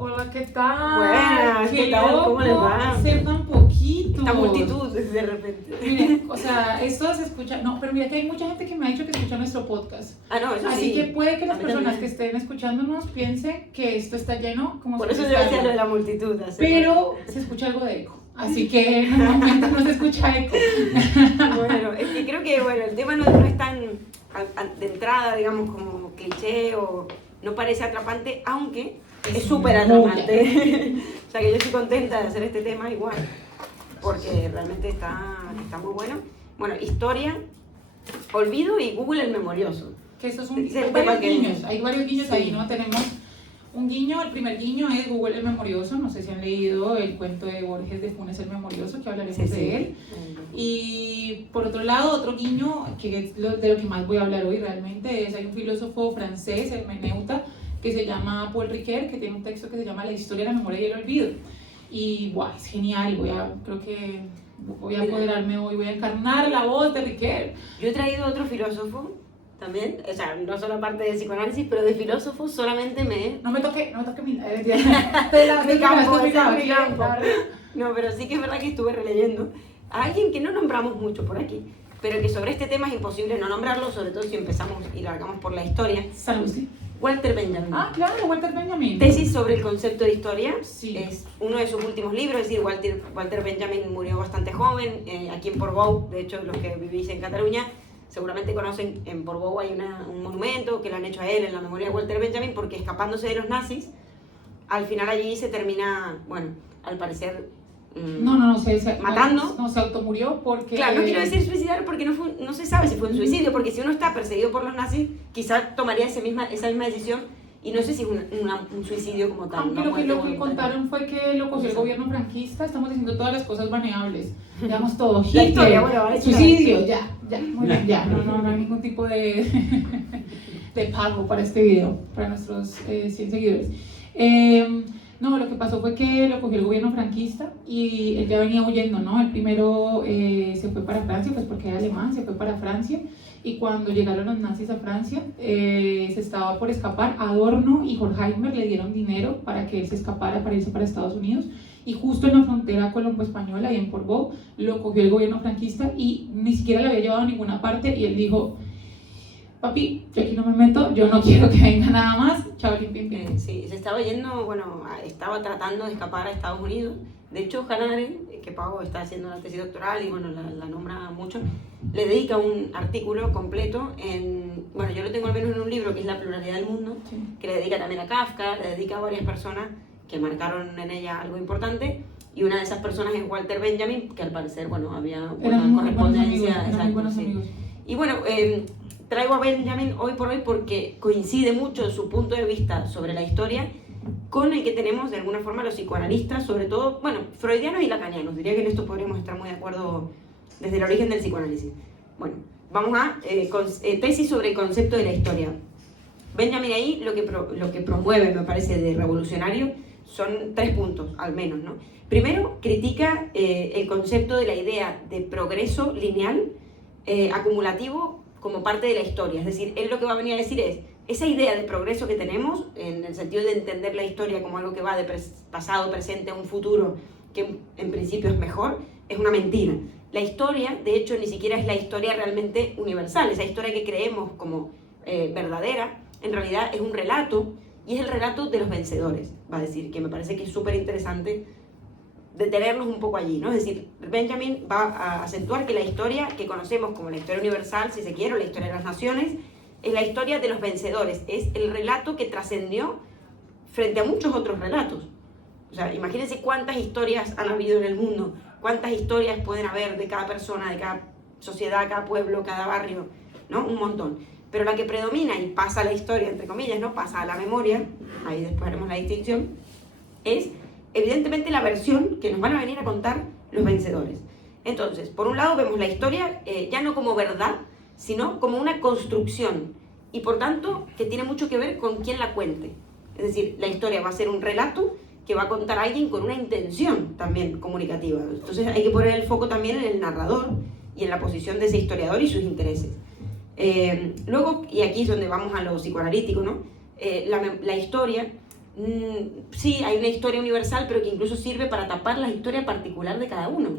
Hola, ¿qué tal? Buenas, ¿qué tal? ¿Cómo les va? Hacer tan poquito. Esta multitud de repente. Mire, o sea, esto se escucha. No, pero mira que hay mucha gente que me ha dicho que escucha nuestro podcast. Ah, no, eso Así sí. que puede que las A mí personas también. que estén escuchándonos piensen que esto está lleno como Por si eso yo fuera decía lo lleno. de la multitud. Pero se escucha algo de eco. Así que normalmente no se escucha eco. Bueno, es que creo que bueno, el tema no es tan de entrada, digamos, como cliché o no parece atrapante, aunque es súper atrapante. O sea que yo estoy contenta de hacer este tema igual, porque realmente está muy bueno. Bueno, historia, olvido y Google el memorioso. Que esto es hay varios guiños Sí. ahí, ¿no? Tenemos un guiño, el primer guiño es Google el Memorioso, no sé si han leído el cuento de Borges de Funes el Memorioso, que hablaremos de él. Y por otro lado, otro guiño, que es de lo que más voy a hablar hoy realmente, es hay un filósofo francés, hermeneuta, que se llama Paul Ricoeur, que tiene un texto que se llama La historia, la memoria y el olvido. Y wow, es genial, creo que voy a apoderarme hoy, voy a encarnar la voz de Ricoeur. Yo he traído otro filósofo también, o sea, no solo parte de psicoanálisis, pero de filósofo solamente No me toque mi... mi campo, mi campo. No, pero sí que es verdad que estuve releyendo a alguien que no nombramos mucho por aquí, pero que sobre este tema es imposible no nombrarlo, sobre todo si empezamos y largamos por la historia. Salud. Walter Benjamin. Ah, claro, Walter Benjamin. Tesis sobre el concepto de historia. Sí. Es uno de sus últimos libros, es decir, Walter Benjamin murió bastante joven, aquí en Portbou. De hecho, los que vivís en Cataluña seguramente conocen, en Portbou hay un monumento que le han hecho a él en la memoria de Walter Benjamin, porque escapándose de los nazis, al final allí se termina, bueno, al parecer... matando. No, se automurió porque... Claro, no quiero decir suicidar porque no se sabe si fue un suicidio, porque si uno está perseguido por los nazis, quizás tomaría esa misma decisión, y no sé si es un suicidio como tal. Aunque lo que contaron fue que lo cogió el gobierno franquista, estamos diciendo todas las cosas baneables, digamos todo, la historia, bueno, suicidio, ya, muy bien, ya, no hay ningún tipo de pago para este video, para nuestros 100 seguidores. No, lo que pasó fue que lo cogió el gobierno franquista y él ya venía huyendo, ¿no? El primero se fue para Francia, pues porque era alemán, se fue para Francia, y cuando llegaron los nazis a Francia, se estaba por escapar. Adorno y Horkheimer le dieron dinero para que él se escapara, para irse para Estados Unidos, y justo en la frontera colombo-española, ahí en Portbou, lo cogió el gobierno franquista y ni siquiera le había llevado a ninguna parte, y él dijo: papi, yo aquí no me meto, yo no quiero que venga nada más, chao, pim. Sí, se estaba yendo, bueno, estaba tratando de escapar a Estados Unidos. De hecho, Hannah Arendt, que Pau está haciendo la tesis doctoral y bueno, la nombra mucho, le dedica un artículo completo bueno, yo lo tengo al menos en un libro que es La pluralidad del mundo, sí, que le dedica también a Kafka, le dedica a varias personas que marcaron en ella algo importante, y una de esas personas es Walter Benjamin, que al parecer, bueno, había una correspondencia. Eran muy buenos amigos. Y bueno, traigo a Benjamin hoy por hoy porque coincide mucho su punto de vista sobre la historia con el que tenemos de alguna forma los psicoanalistas, sobre todo, bueno, freudianos y lacanianos. Diría que en esto podríamos estar muy de acuerdo desde el origen del psicoanálisis. Bueno, vamos a tesis sobre el concepto de la historia. Benjamin ahí lo que promueve, me parece, de revolucionario son 3 puntos, al menos, ¿no? Primero, critica el concepto de la idea de progreso lineal, acumulativo, como parte de la historia. Es decir, él lo que va a venir a decir es, esa idea de progreso que tenemos, en el sentido de entender la historia como algo que va de pasado, presente a un futuro que en principio es mejor, es una mentira. La historia, de hecho, ni siquiera es la historia realmente universal. Esa historia que creemos como verdadera, en realidad es un relato, y es el relato de los vencedores, va a decir, que me parece que es súper interesante detenernos un poco allí, ¿no? Es decir, Benjamin va a acentuar que la historia que conocemos como la historia universal, si se quiere, o la historia de las naciones, es la historia de los vencedores, es el relato que trascendió frente a muchos otros relatos. O sea, imagínense cuántas historias han habido en el mundo, cuántas historias pueden haber de cada persona, de cada sociedad, cada pueblo, cada barrio, ¿no? Un montón. Pero la que predomina y pasa a la historia, entre comillas, ¿no? Pasa a la memoria, ahí después haremos la distinción, es evidentemente la versión que nos van a venir a contar los vencedores. Entonces, por un lado vemos la historia ya no como verdad, sino como una construcción, y por tanto que tiene mucho que ver con quién la cuente. Es decir, la historia va a ser un relato que va a contar a alguien con una intención también comunicativa. Entonces hay que poner el foco también en el narrador y en la posición de ese historiador y sus intereses. Luego, y aquí es donde vamos a lo psicoanalítico, ¿no? La historia sí, hay una historia universal, pero que incluso sirve para tapar la historia particular de cada uno,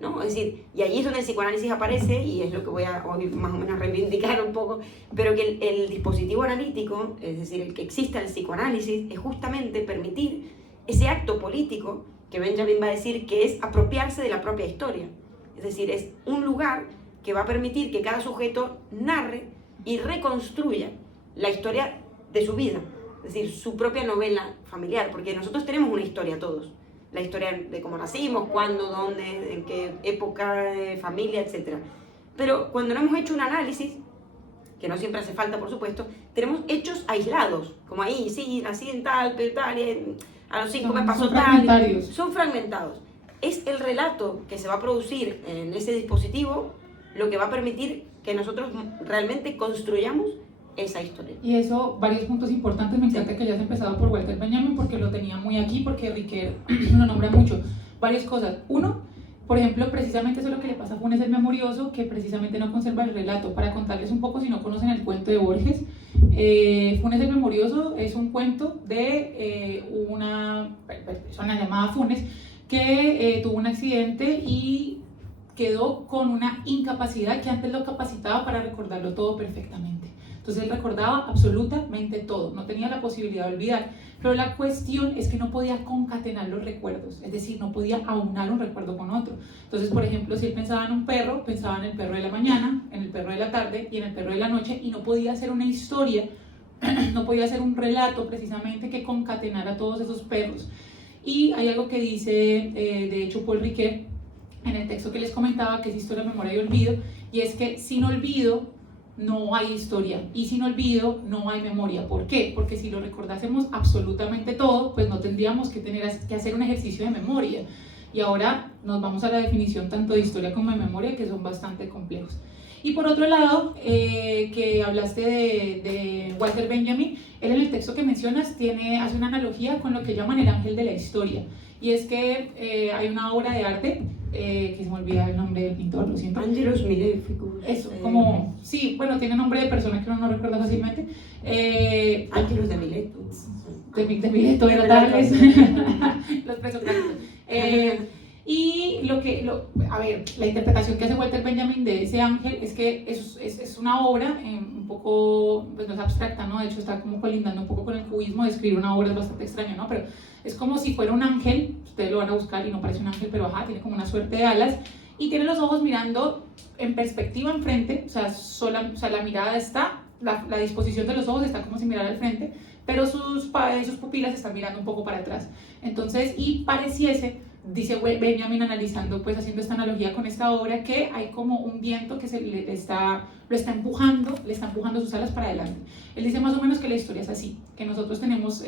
¿no? Es decir, y allí es donde el psicoanálisis aparece, y es lo que voy a hoy más o menos reivindicar un poco, pero que el dispositivo analítico, es decir, el que exista el psicoanálisis, es justamente permitir ese acto político que Benjamin va a decir que es apropiarse de la propia historia. Es decir, es un lugar que va a permitir que cada sujeto narre y reconstruya la historia de su vida, es decir, su propia novela familiar, porque nosotros tenemos una historia todos, la historia de cómo nacimos, cuándo, dónde, en qué época, familia, etc. Pero cuando no hemos hecho un análisis, que no siempre hace falta, por supuesto, tenemos hechos aislados, como ahí, sí, nací en tal, pero tal, a los 5 me pasó tal, son fragmentados. Es el relato que se va a producir en ese dispositivo lo que va a permitir que nosotros realmente construyamos esa historia. Y eso, varios puntos importantes, me encanta que hayas empezado por Walter Benjamin porque lo tenía muy aquí, porque Riquet lo nombra mucho. Varias cosas. Uno, por ejemplo, precisamente eso es lo que le pasa a Funes el Memorioso, que precisamente no conserva el relato. Para contarles un poco, si no conocen el cuento de Borges, Funes el Memorioso es un cuento de una persona llamada Funes que tuvo un accidente y quedó con una incapacidad que antes lo capacitaba para recordarlo todo perfectamente. Entonces él recordaba absolutamente todo, no tenía la posibilidad de olvidar, pero la cuestión es que no podía concatenar los recuerdos, es decir, no podía aunar un recuerdo con otro. Entonces, por ejemplo, si él pensaba en un perro, pensaba en el perro de la mañana, en el perro de la tarde y en el perro de la noche, y no podía hacer una historia, no podía hacer un relato precisamente que concatenara todos esos perros. Y hay algo que dice, de hecho, Paul Riquet, en el texto que les comentaba, que es Historia, Memoria y Olvido, y es que sin olvido no hay historia, y sin olvido no hay memoria. ¿Por qué? Porque si lo recordásemos absolutamente todo, pues no tendríamos que hacer un ejercicio de memoria. Y ahora nos vamos a la definición tanto de historia como de memoria, que son bastante complejos. Y por otro lado, que hablaste de Walter Benjamin, él en el texto que mencionas hace una analogía con lo que llaman el ángel de la historia. Y es que hay una obra de arte, que se me olvida el nombre del pintor, lo siento. Angelus Maleficus. Eso, como, sí, bueno, tiene nombre de persona que uno no recuerda fácilmente. Angelus de Mileto. De Mileto, era tal vez. Los presocráticos. Y a ver, la interpretación que hace Walter Benjamin de ese ángel es que es una obra un poco, pues no es abstracta, ¿no? De hecho está como colindando un poco con el cubismo, describir una obra es bastante extraño, ¿no? Pero es como si fuera un ángel, ustedes lo van a buscar y no parece un ángel, pero ajá, tiene como una suerte de alas, y tiene los ojos mirando en perspectiva enfrente, o sea, la mirada está, la disposición de los ojos está como si mirara al frente, pero sus pupilas están mirando un poco para atrás. Entonces, y pareciese, dice Benjamin analizando, pues haciendo esta analogía con esta obra, que hay como un viento que lo está empujando sus alas para adelante. Él dice más o menos que la historia es así, que nosotros tenemos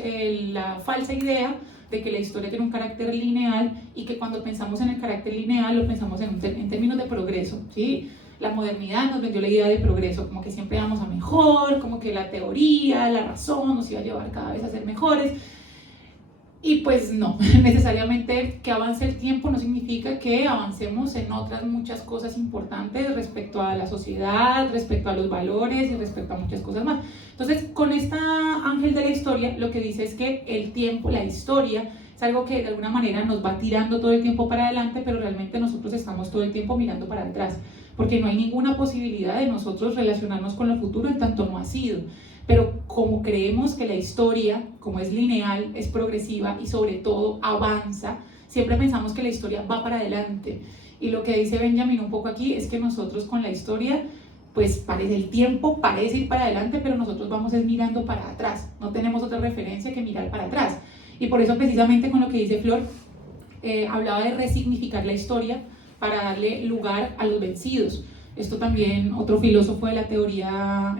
la falsa idea de que la historia tiene un carácter lineal, y que cuando pensamos en el carácter lineal lo pensamos en términos de progreso, ¿sí? La modernidad nos vendió la idea de progreso, como que siempre vamos a mejor, como que la teoría, la razón nos iba a llevar cada vez a ser mejores. Y pues no, necesariamente que avance el tiempo no significa que avancemos en otras muchas cosas importantes respecto a la sociedad, respecto a los valores y respecto a muchas cosas más. Entonces, con esta ángel de la historia, lo que dice es que el tiempo, la historia, es algo que de alguna manera nos va tirando todo el tiempo para adelante, pero realmente nosotros estamos todo el tiempo mirando para atrás, porque no hay ninguna posibilidad de nosotros relacionarnos con el futuro en tanto no ha sido. Pero como creemos que la historia, como es lineal, es progresiva y sobre todo avanza, siempre pensamos que la historia va para adelante. Y lo que dice Benjamin un poco aquí es que nosotros con la historia, pues el tiempo parece ir para adelante, pero nosotros vamos mirando para atrás. No tenemos otra referencia que mirar para atrás. Y por eso precisamente con lo que dice Flor, hablaba de resignificar la historia para darle lugar a los vencidos. Esto también otro filósofo de la teoría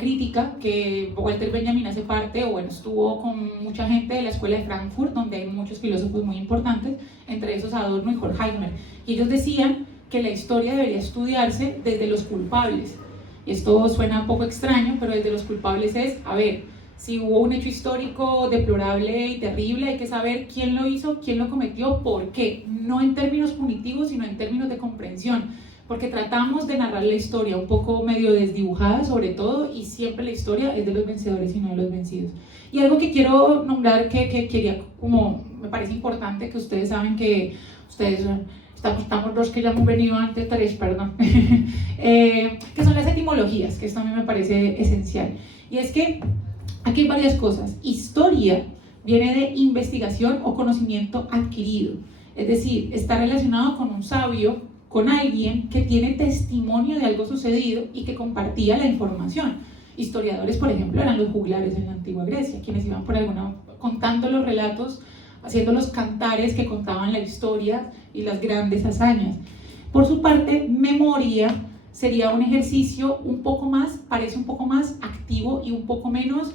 crítica, que Walter Benjamin hace parte, o bueno, estuvo con mucha gente de la escuela de Frankfurt, donde hay muchos filósofos muy importantes, entre esos Adorno y Horkheimer, y ellos decían que la historia debería estudiarse desde los culpables. Y esto suena un poco extraño, pero desde los culpables es, a ver, si hubo un hecho histórico deplorable y terrible, hay que saber quién lo hizo, quién lo cometió, por qué, no en términos punitivos, sino en términos de comprensión. porque tratamos de narrar la historia un poco medio desdibujada sobre todo, y siempre la historia es de los vencedores y no de los vencidos. Y algo que quiero nombrar que quería, como me parece importante, que ustedes saben que ustedes estamos dos que ya hemos venido antes, tres, perdón, que son las etimologías, que esto a mí me parece esencial. Y es que aquí hay varias cosas. Historia viene de investigación o conocimiento adquirido, es decir, está relacionado con un sabio, con alguien que tiene testimonio de algo sucedido y que compartía la información. Historiadores, por ejemplo, eran los juglares en la antigua Grecia, quienes iban por contando los relatos, haciendo los cantares que contaban la historia y las grandes hazañas. Por su parte, memoria sería un ejercicio parece un poco más activo y un poco menos,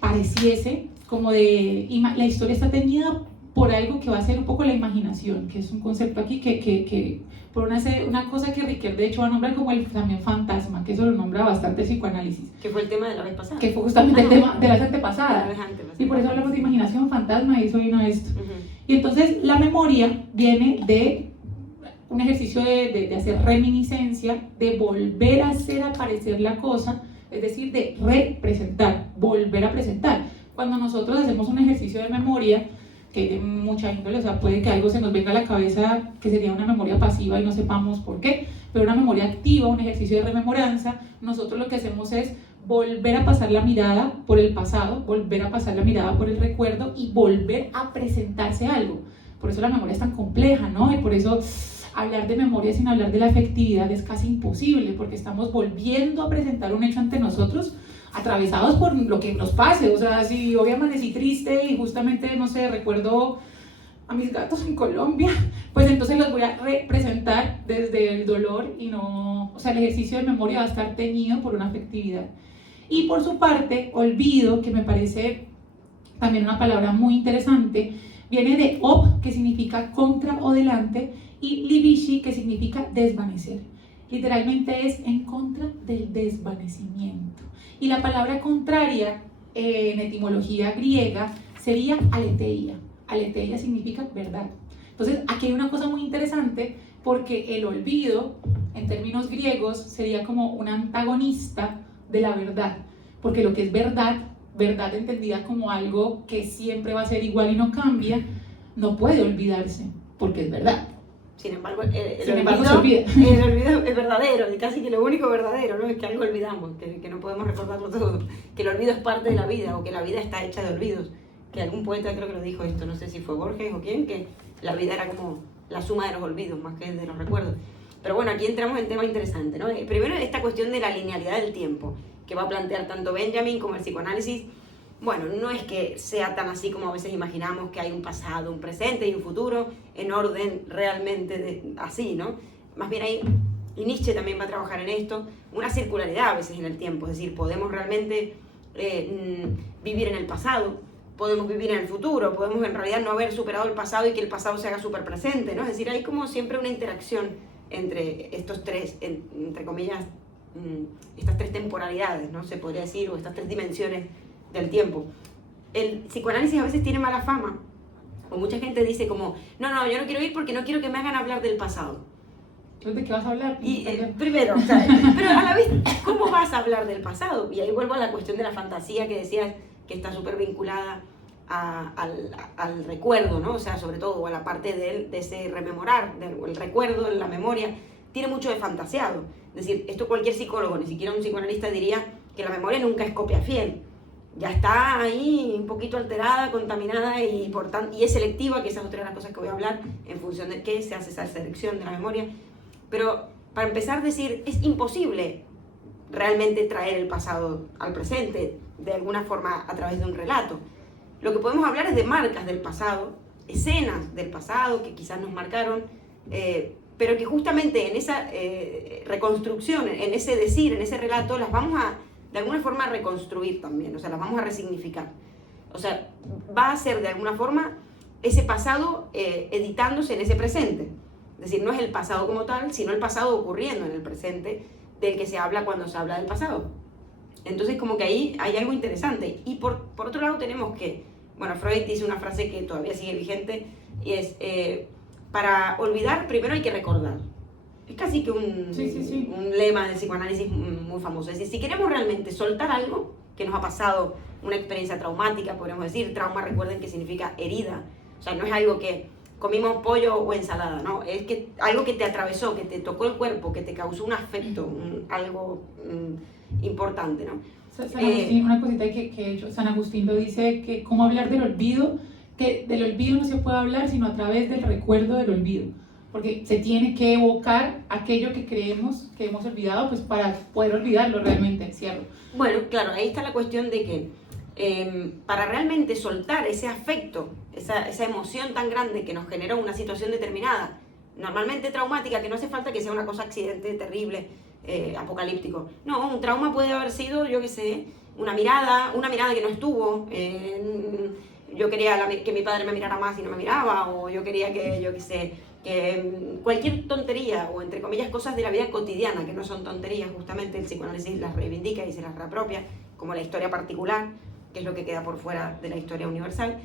pareciese, como la historia está teñida por algo que va a ser un poco la imaginación, que es un concepto aquí que por una cosa que Riquet de hecho va a nombrar como el también fantasma, que eso lo nombra bastante el psicoanálisis. Que fue el tema de la vez pasada. Que fue justamente el tema de la vez antepasada. Y por eso hablamos de imaginación, fantasma, y eso vino a esto. Y entonces la memoria viene de un ejercicio de hacer reminiscencia, de volver a hacer aparecer la cosa, es decir, de representar, volver a presentar. Cuando nosotros hacemos un ejercicio de memoria, que de mucha índole, o sea, puede que algo se nos venga a la cabeza que sería una memoria pasiva y no sepamos por qué, pero una memoria activa, un ejercicio de rememoranza, nosotros lo que hacemos es volver a pasar la mirada por el pasado, volver a pasar la mirada por el recuerdo y volver a presentarse algo. Por eso la memoria es tan compleja, ¿no? Y por eso hablar de memoria sin hablar de la afectividad es casi imposible, porque estamos volviendo a presentar un hecho ante nosotros, atravesados por lo que nos pase. O sea, si hoy amanecí triste y justamente, no sé, recuerdo a mis gatos en Colombia, pues entonces los voy a representar desde el dolor y no, o sea, el ejercicio de memoria va a estar teñido por una afectividad. Y por su parte, olvido, que me parece también una palabra muy interesante, viene de op, que significa contra o delante, y libishi, que significa desvanecer. Literalmente es en contra del desvanecimiento. Y la palabra contraria en etimología griega sería aletheia. Aletheia significa verdad. Entonces aquí hay una cosa muy interesante, porque el olvido en términos griegos sería como un antagonista de la verdad, porque lo que es verdad, verdad entendida como algo que siempre va a ser igual y no cambia, no puede olvidarse porque es verdad. Sin embargo, se olvida. El olvido es verdadero, y casi que lo único verdadero, ¿no? Es que algo olvidamos, que no podemos recordarlo todo, que el olvido es parte de la vida, o que la vida está hecha de olvidos. Que algún poeta creo que lo dijo esto, no sé si fue Borges o quién, que la vida era como la suma de los olvidos más que de los recuerdos. Pero bueno, aquí entramos en tema interesante, ¿no? Primero, esta cuestión de la linealidad del tiempo, que va a plantear tanto Benjamin como el psicoanálisis. Bueno, no es que sea tan así como a veces imaginamos, que hay un pasado, un presente y un futuro en orden realmente así, ¿no? Más bien ahí, y Nietzsche también va a trabajar en esto, una circularidad a veces en el tiempo, es decir, podemos realmente vivir en el pasado, podemos vivir en el futuro, podemos en realidad no haber superado el pasado y que el pasado se haga súper presente, ¿no? Es decir, hay como siempre una interacción entre estos tres, entre comillas, estas tres temporalidades, ¿no? Se podría decir, o estas tres dimensiones del tiempo. El psicoanálisis a veces tiene mala fama, o mucha gente dice como, no, yo no quiero ir porque no quiero que me hagan hablar del pasado. ¿De qué vas a hablar? Y primero, o sea, pero a la vez, ¿cómo vas a hablar del pasado? Y ahí vuelvo a la cuestión de la fantasía que decías, que está súper vinculada al recuerdo, ¿no? O sea, sobre todo, o a la parte de ese rememorar, el recuerdo, la memoria, tiene mucho de fantaseado. Es decir, esto cualquier psicólogo, ni siquiera un psicoanalista, diría que la memoria nunca es copia fiel. Ya está ahí un poquito alterada, contaminada y es selectiva, que esa es otra de las cosas que voy a hablar, en función de qué se hace esa selección de la memoria. Pero para empezar, decir, es imposible realmente traer el pasado al presente, de alguna forma a través de un relato. Lo que podemos hablar es de marcas del pasado, escenas del pasado que quizás nos marcaron, pero que justamente en esa reconstrucción, en ese decir, en ese relato, las vamos a, de alguna forma, reconstruir también, o sea, las vamos a resignificar. O sea, va a ser de alguna forma ese pasado editándose en ese presente. Es decir, no es el pasado como tal, sino el pasado ocurriendo en el presente, del que se habla cuando se habla del pasado. Entonces, como que ahí hay algo interesante. Y por otro lado tenemos que, bueno, Freud dice una frase que todavía sigue vigente, y es, para olvidar primero hay que recordar. Es casi que un lema del psicoanálisis muy famoso. Es decir, si queremos realmente soltar algo que nos ha pasado, una experiencia traumática, podríamos decir, trauma, recuerden que significa herida. O sea, no es algo que comimos pollo o ensalada, ¿no? Es que algo que te atravesó, que te tocó el cuerpo, que te causó un afecto, algo importante, ¿no? San Agustín, una cosita que he hecho, San Agustín lo dice, que cómo hablar del olvido, que del olvido no se puede hablar sino a través del recuerdo del olvido, porque se tiene que evocar aquello que creemos que hemos olvidado, pues para poder olvidarlo realmente, ¿cierto? Bueno, claro, ahí está la cuestión de que para realmente soltar ese afecto, esa emoción tan grande que nos generó una situación determinada, normalmente traumática, que no hace falta que sea una cosa accidente terrible, apocalíptico. No, un trauma puede haber sido, yo qué sé, una mirada que no estuvo. Yo quería que mi padre me mirara más y no me miraba, o yo quería que, yo qué sé, que cualquier tontería, o entre comillas cosas de la vida cotidiana, que no son tonterías, justamente el psicoanálisis las reivindica y se las reapropia, como la historia particular, que es lo que queda por fuera de la historia universal.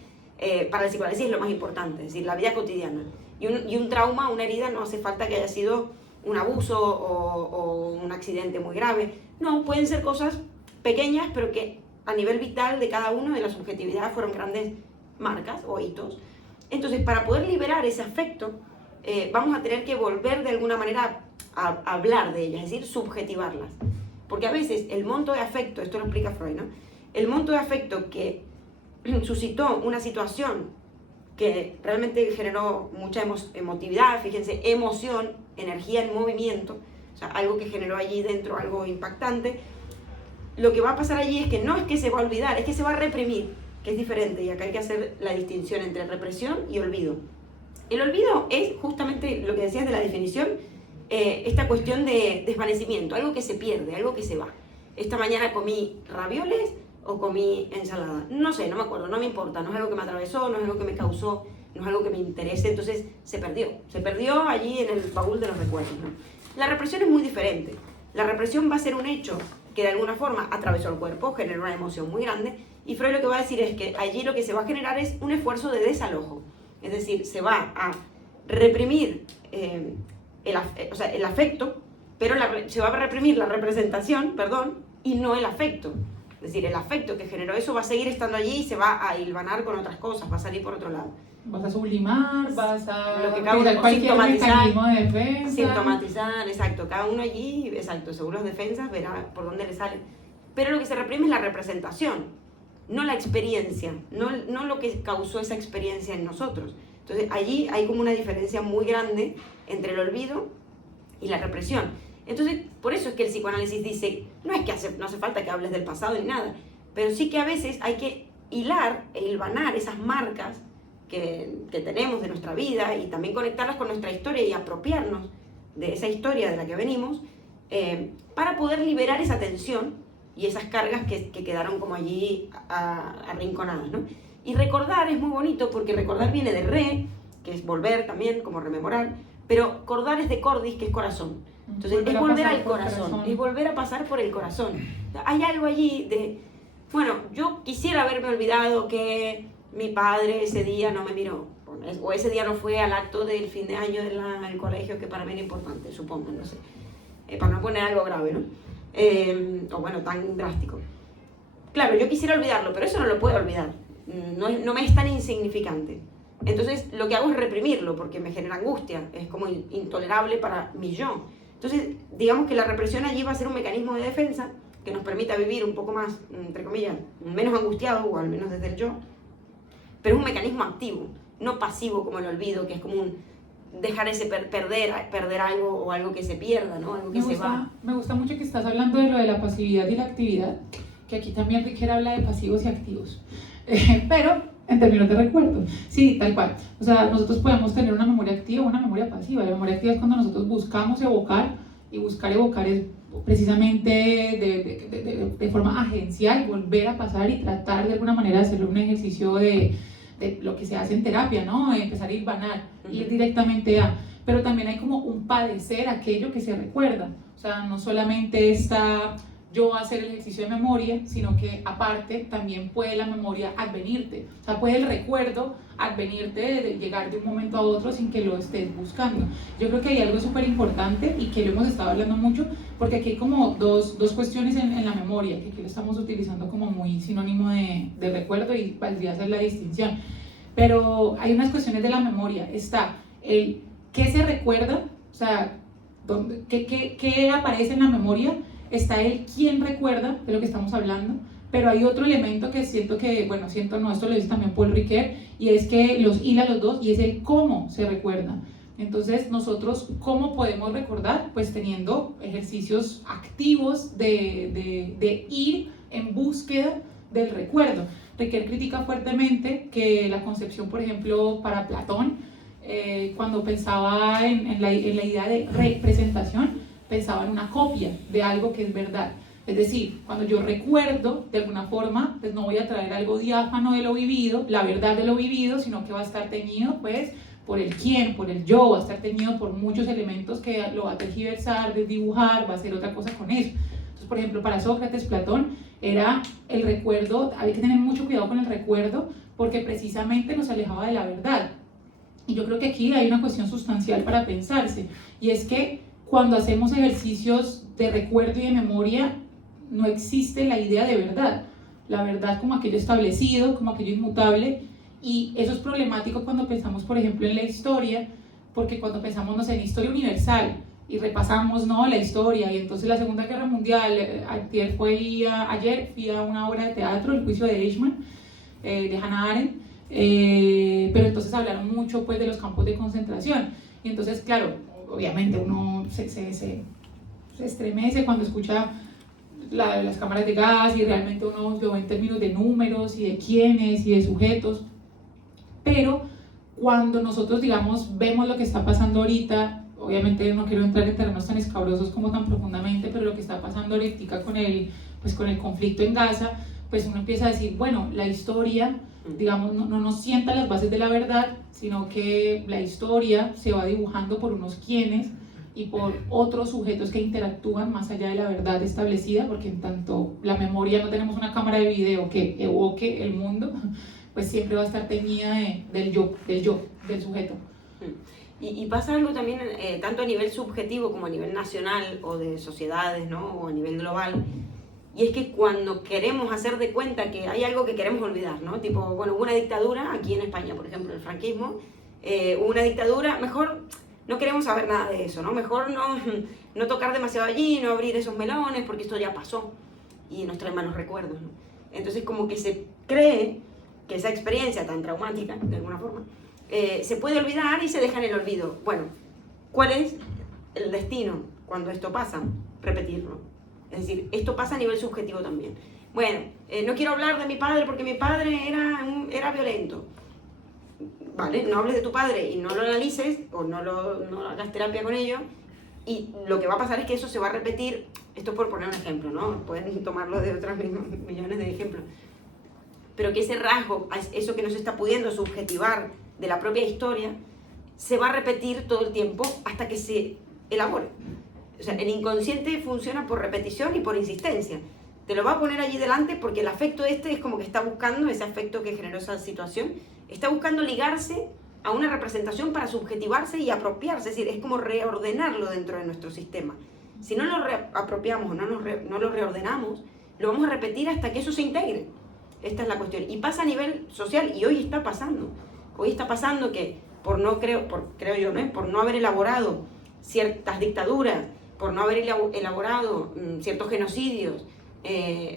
Para el psicoanálisis es lo más importante, es decir, la vida cotidiana. Y un trauma, una herida, no hace falta que haya sido un abuso o un accidente muy grave. No, pueden ser cosas pequeñas, pero que a nivel vital de cada uno, de la subjetividad, fueron grandes marcas o hitos. Entonces, para poder liberar ese afecto, vamos a tener que volver de alguna manera a hablar de ellas, es decir, subjetivarlas. Porque a veces el monto de afecto, esto lo explica Freud, ¿no? El monto de afecto que suscitó una situación que realmente generó mucha emotividad, fíjense, emoción, energía en movimiento, o sea, algo que generó allí dentro algo impactante, lo que va a pasar allí es que no es que se va a olvidar, es que se va a reprimir, que es diferente, y acá hay que hacer la distinción entre represión y olvido. El olvido es justamente lo que decías de la definición, esta cuestión de desvanecimiento, algo que se pierde, algo que se va. Esta mañana comí ravioles o comí ensalada, no sé, no me acuerdo, no me importa, no es algo que me atravesó, no es algo que me causó, no es algo que me interese, entonces se perdió allí en el baúl de los recuerdos, ¿no? La represión es muy diferente. La represión va a ser un hecho que de alguna forma atravesó el cuerpo, generó una emoción muy grande, y Freud lo que va a decir es que allí lo que se va a generar es un esfuerzo de desalojo, es decir, se va a reprimir el afecto, pero se va a reprimir la representación, y no el afecto. Es decir, el afecto que generó eso va a seguir estando allí y se va a hilvanar con otras cosas, va a salir por otro lado. Vas a sublimar, vas a lo que causa sintomatizar, sintomatizar, exacto, cada uno allí, exacto, según las defensas verá por dónde le sale. Pero lo que se reprime es la representación, no la experiencia, no lo que causó esa experiencia en nosotros. Entonces allí hay como una diferencia muy grande entre el olvido y la represión. Entonces, por eso es que el psicoanálisis dice, no es que no hace falta que hables del pasado ni nada, pero sí que a veces hay que hilar e hilvanar esas marcas que tenemos de nuestra vida y también conectarlas con nuestra historia y apropiarnos de esa historia de la que venimos para poder liberar esa tensión y esas cargas que quedaron como allí arrinconadas, ¿no? Y recordar es muy bonito porque recordar viene de re, que es volver también, como rememorar, pero cordar es de cordis, que es corazón. Entonces es volver al corazón, es volver a pasar por el corazón. Hay algo allí de, bueno, yo quisiera haberme olvidado que mi padre ese día no me miró, o ese día no fue al acto del fin de año del colegio, que para mí era importante, supongo, no sé, para no poner algo grave, ¿no? O bueno, tan drástico. Claro, yo quisiera olvidarlo, pero eso no lo puedo olvidar, no me es tan insignificante. Entonces lo que hago es reprimirlo porque me genera angustia, es como intolerable para mi yo. Entonces digamos que la represión allí va a ser un mecanismo de defensa que nos permita vivir un poco más, entre comillas, menos angustiado, o al menos desde el yo, pero es un mecanismo activo, no pasivo como el olvido, que es como un dejar ese perder algo o algo que se pierda, ¿no? Algo que se va. Me gusta mucho que estás hablando de lo de la pasividad y la actividad, que aquí también Riquet habla de pasivos y activos, pero en términos de recuerdo, sí, tal cual. O sea, nosotros podemos tener una memoria activa o una memoria pasiva. La memoria activa es cuando nosotros buscamos evocar, y buscar evocar es precisamente de forma agencial, volver a pasar y tratar de alguna manera de hacerlo un ejercicio de lo que se hace en terapia, ¿no? Empezar a hilvanar, ir directamente a... Pero también hay como un padecer aquello que se recuerda. O sea, no solamente esta yo hacer el ejercicio de memoria, sino que aparte también puede la memoria advenirte, o sea, puede el recuerdo advenirte de llegar de un momento a otro sin que lo estés buscando. Yo creo que hay algo súper importante y que lo hemos estado hablando mucho, porque aquí hay como dos cuestiones en la memoria, que aquí lo estamos utilizando como muy sinónimo de recuerdo y valdría hacer la distinción. Pero hay unas cuestiones de la memoria, está el qué se recuerda, o sea, qué aparece en la memoria, está el quién recuerda, de lo que estamos hablando, pero hay otro elemento que siento que, bueno, siento no, esto lo dice también Paul Ricoeur, y es que los hila los dos, y es el cómo se recuerda. Entonces, nosotros, ¿cómo podemos recordar? Pues teniendo ejercicios activos de ir en búsqueda del recuerdo. Ricoeur critica fuertemente que la concepción, por ejemplo, para Platón, cuando pensaba en la idea de representación, pensaba en una copia de algo que es verdad. Es decir, cuando yo recuerdo, de alguna forma, pues no voy a traer algo diáfano de lo vivido, la verdad de lo vivido, sino que va a estar teñido, pues, por el quién, por el yo, va a estar teñido por muchos elementos que lo va a tergiversar, desdibujar, va a hacer otra cosa con eso. Entonces, por ejemplo, para Sócrates, Platón, era el recuerdo, había que tener mucho cuidado con el recuerdo, porque precisamente nos alejaba de la verdad. Y yo creo que aquí hay una cuestión sustancial para pensarse, y es que cuando hacemos ejercicios de recuerdo y de memoria, no existe la idea de verdad. La verdad como aquello establecido, como aquello inmutable, y eso es problemático cuando pensamos, por ejemplo, en la historia, porque cuando pensamos, no sé, en historia universal, y repasamos, ¿no?, la historia, y entonces la Segunda Guerra Mundial, ayer fui a una obra de teatro, El juicio de Eichmann, de Hannah Arendt, pero entonces hablaron mucho, pues, de los campos de concentración, y entonces, claro, obviamente uno se estremece cuando escucha las cámaras de gas y realmente uno lo ve en términos de números y de quiénes y de sujetos, pero cuando nosotros, digamos, vemos lo que está pasando ahorita, obviamente no quiero entrar en terrenos tan escabrosos como tan profundamente, pero lo que está pasando ahorita con el conflicto en Gaza, pues uno empieza a decir, bueno, la historia, digamos, no nos sienta las bases de la verdad, sino que la historia se va dibujando por unos quienes y por otros sujetos que interactúan más allá de la verdad establecida, porque en tanto la memoria no tenemos una cámara de video que evoque el mundo, pues siempre va a estar teñida del sujeto. Y pasa algo también, tanto a nivel subjetivo como a nivel nacional o de sociedades, ¿no?, o a nivel global, y es que cuando queremos hacer de cuenta que hay algo que queremos olvidar, ¿no? Tipo, bueno, hubo una dictadura aquí en España, por ejemplo, el franquismo, hubo una dictadura, mejor no queremos saber nada de eso, ¿no? Mejor no tocar demasiado allí, no abrir esos melones, porque esto ya pasó y nos trae malos recuerdos, ¿no? Entonces, como que se cree que esa experiencia tan traumática, de alguna forma, se puede olvidar y se deja en el olvido. Bueno, ¿cuál es el destino cuando esto pasa? Repetirlo. Es decir, esto pasa a nivel subjetivo también. Bueno, no quiero hablar de mi padre porque mi padre era violento. Vale, no hables de tu padre y no lo analices o no hagas terapia con ello, y lo que va a pasar es que eso se va a repetir. Esto es por poner un ejemplo, ¿no? Pueden tomarlo de otros millones de ejemplos. Pero que ese rasgo, eso que no se está pudiendo subjetivar de la propia historia, se va a repetir todo el tiempo hasta que se elabore. O sea, el inconsciente funciona por repetición y por insistencia. Te lo va a poner allí delante porque el afecto este es como que está buscando, ese afecto que generó esa situación, está buscando ligarse a una representación para subjetivarse y apropiarse. Es decir, es como reordenarlo dentro de nuestro sistema. Si no lo apropiamos o no lo reordenamos, lo vamos a repetir hasta que eso se integre. Esta es la cuestión. Y pasa a nivel social, y hoy está pasando. Hoy está pasando que por no haber elaborado ciertas dictaduras, por no haber elaborado ciertos genocidios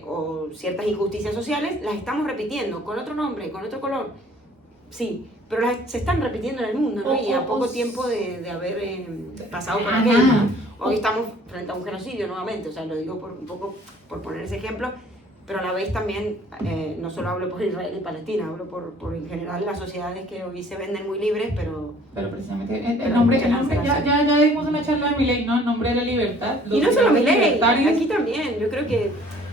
o ciertas injusticias sociales, las estamos repitiendo con otro nombre, con otro color. Sí, pero se están repitiendo en el mundo, ¿no? Y a poco tiempo de haber pasado por aquello. Hoy estamos frente a un genocidio nuevamente, o sea, lo digo un poco por poner ese ejemplo, pero a la vez también, no solo hablo por Israel y Palestina, hablo por en general las sociedades que hoy se venden muy libres, pero precisamente el nombre ya dimos una charla de Milei, ¿no? El nombre de la libertad. Y no solo Milei, aquí también, yo creo que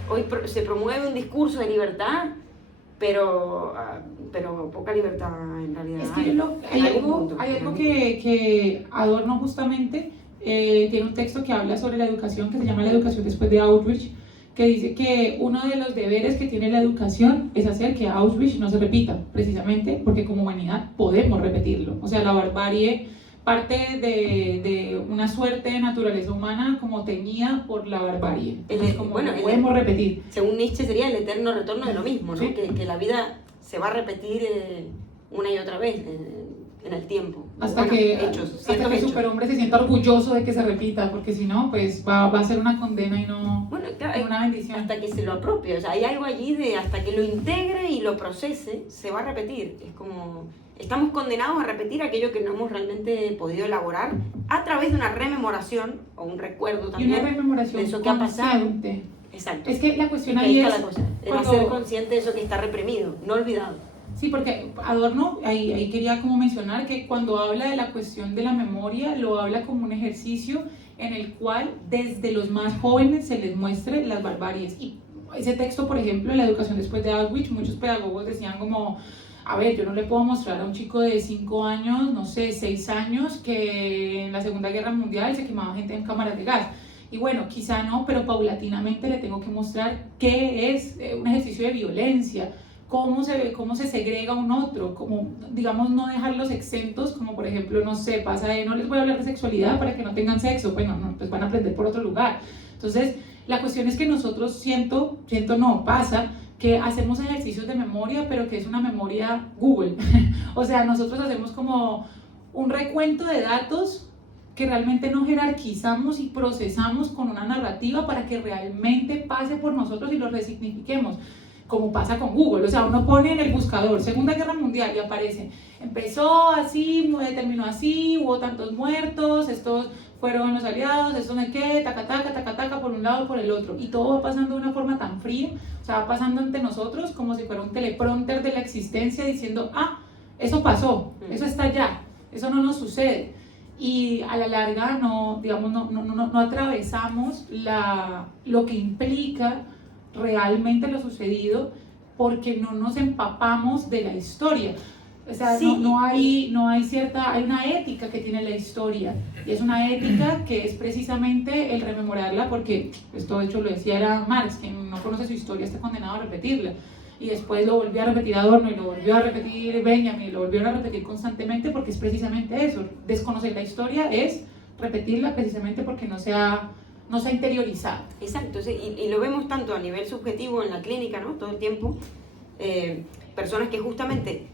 hoy se promueve un discurso de libertad, pero poca libertad en realidad. Es que hay algo que Adorno justamente tiene un texto que habla sobre la educación, que se llama La educación después de Auschwitz, que dice que uno de los deberes que tiene la educación es hacer que Auschwitz no se repita, precisamente porque como humanidad podemos repetirlo. O sea, la barbarie parte de una suerte de naturaleza humana como teñida por la barbarie. Entonces, como podemos repetir. Según Nietzsche sería el eterno retorno de lo mismo, ¿no? Sí. Que la vida se va a repetir una y otra vez en el tiempo. Hasta que el superhombre se sienta orgulloso de que se repita, porque si no, pues va a ser una condena y no claro, una bendición. Hasta que se lo apropie, o sea, hay algo allí de hasta que lo integre y lo procese, se va a repetir. Es como, estamos condenados a repetir aquello que no hemos realmente podido elaborar a través de una rememoración o un recuerdo también. Y una rememoración de eso que ha pasado. Exacto. Es que la cuestión y ahí es la cosa, ser consciente de eso que está reprimido, no olvidado. Sí, porque Adorno, ahí quería como mencionar que cuando habla de la cuestión de la memoria, lo habla como un ejercicio en el cual desde los más jóvenes se les muestre las barbaries. Y ese texto, por ejemplo, en la educación después de Auschwitz, muchos pedagogos decían como, a ver, yo no le puedo mostrar a un chico de 5 años, no sé, 6 años, que en la Segunda Guerra Mundial se quemaba gente en cámaras de gas. Y bueno, quizá no, pero paulatinamente le tengo que mostrar qué es un ejercicio de violencia, cómo se segrega un otro, como, digamos, no dejarlos exentos, como por ejemplo, no sé, pasa de no les voy a hablar de sexualidad para que no tengan sexo, bueno, no, pues van a aprender por otro lugar. Entonces, la cuestión es que nosotros pasa que hacemos ejercicios de memoria, pero que es una memoria Google. O sea, nosotros hacemos como un recuento de datos que realmente no jerarquizamos y procesamos con una narrativa para que realmente pase por nosotros y lo resignifiquemos, como pasa con Google. O sea, uno pone en el buscador Segunda Guerra Mundial y aparece, empezó así, terminó así, hubo tantos muertos, estos fueron los aliados, esto no es qué, taca, taca, por un lado, por el otro, y todo va pasando de una forma tan fría, o sea, va pasando ante nosotros como si fuera un teleprompter de la existencia diciendo, eso pasó, eso está allá, eso no nos sucede. Y a la larga no atravesamos lo que implica realmente lo sucedido porque no nos empapamos de la historia. O sea, sí, hay una ética que tiene la historia, y es una ética que es precisamente el rememorarla, porque esto de hecho lo decía era Marx, quien no conoce su historia está condenado a repetirla. Y después lo volvió a repetir Adorno, y lo volvió a repetir Benjamin, y lo volvieron a repetir constantemente, porque es precisamente eso. Desconocer la historia es repetirla precisamente porque no se ha interiorizado. Exacto, sí, y lo vemos tanto a nivel subjetivo en la clínica, ¿no? Todo el tiempo. Personas que justamente,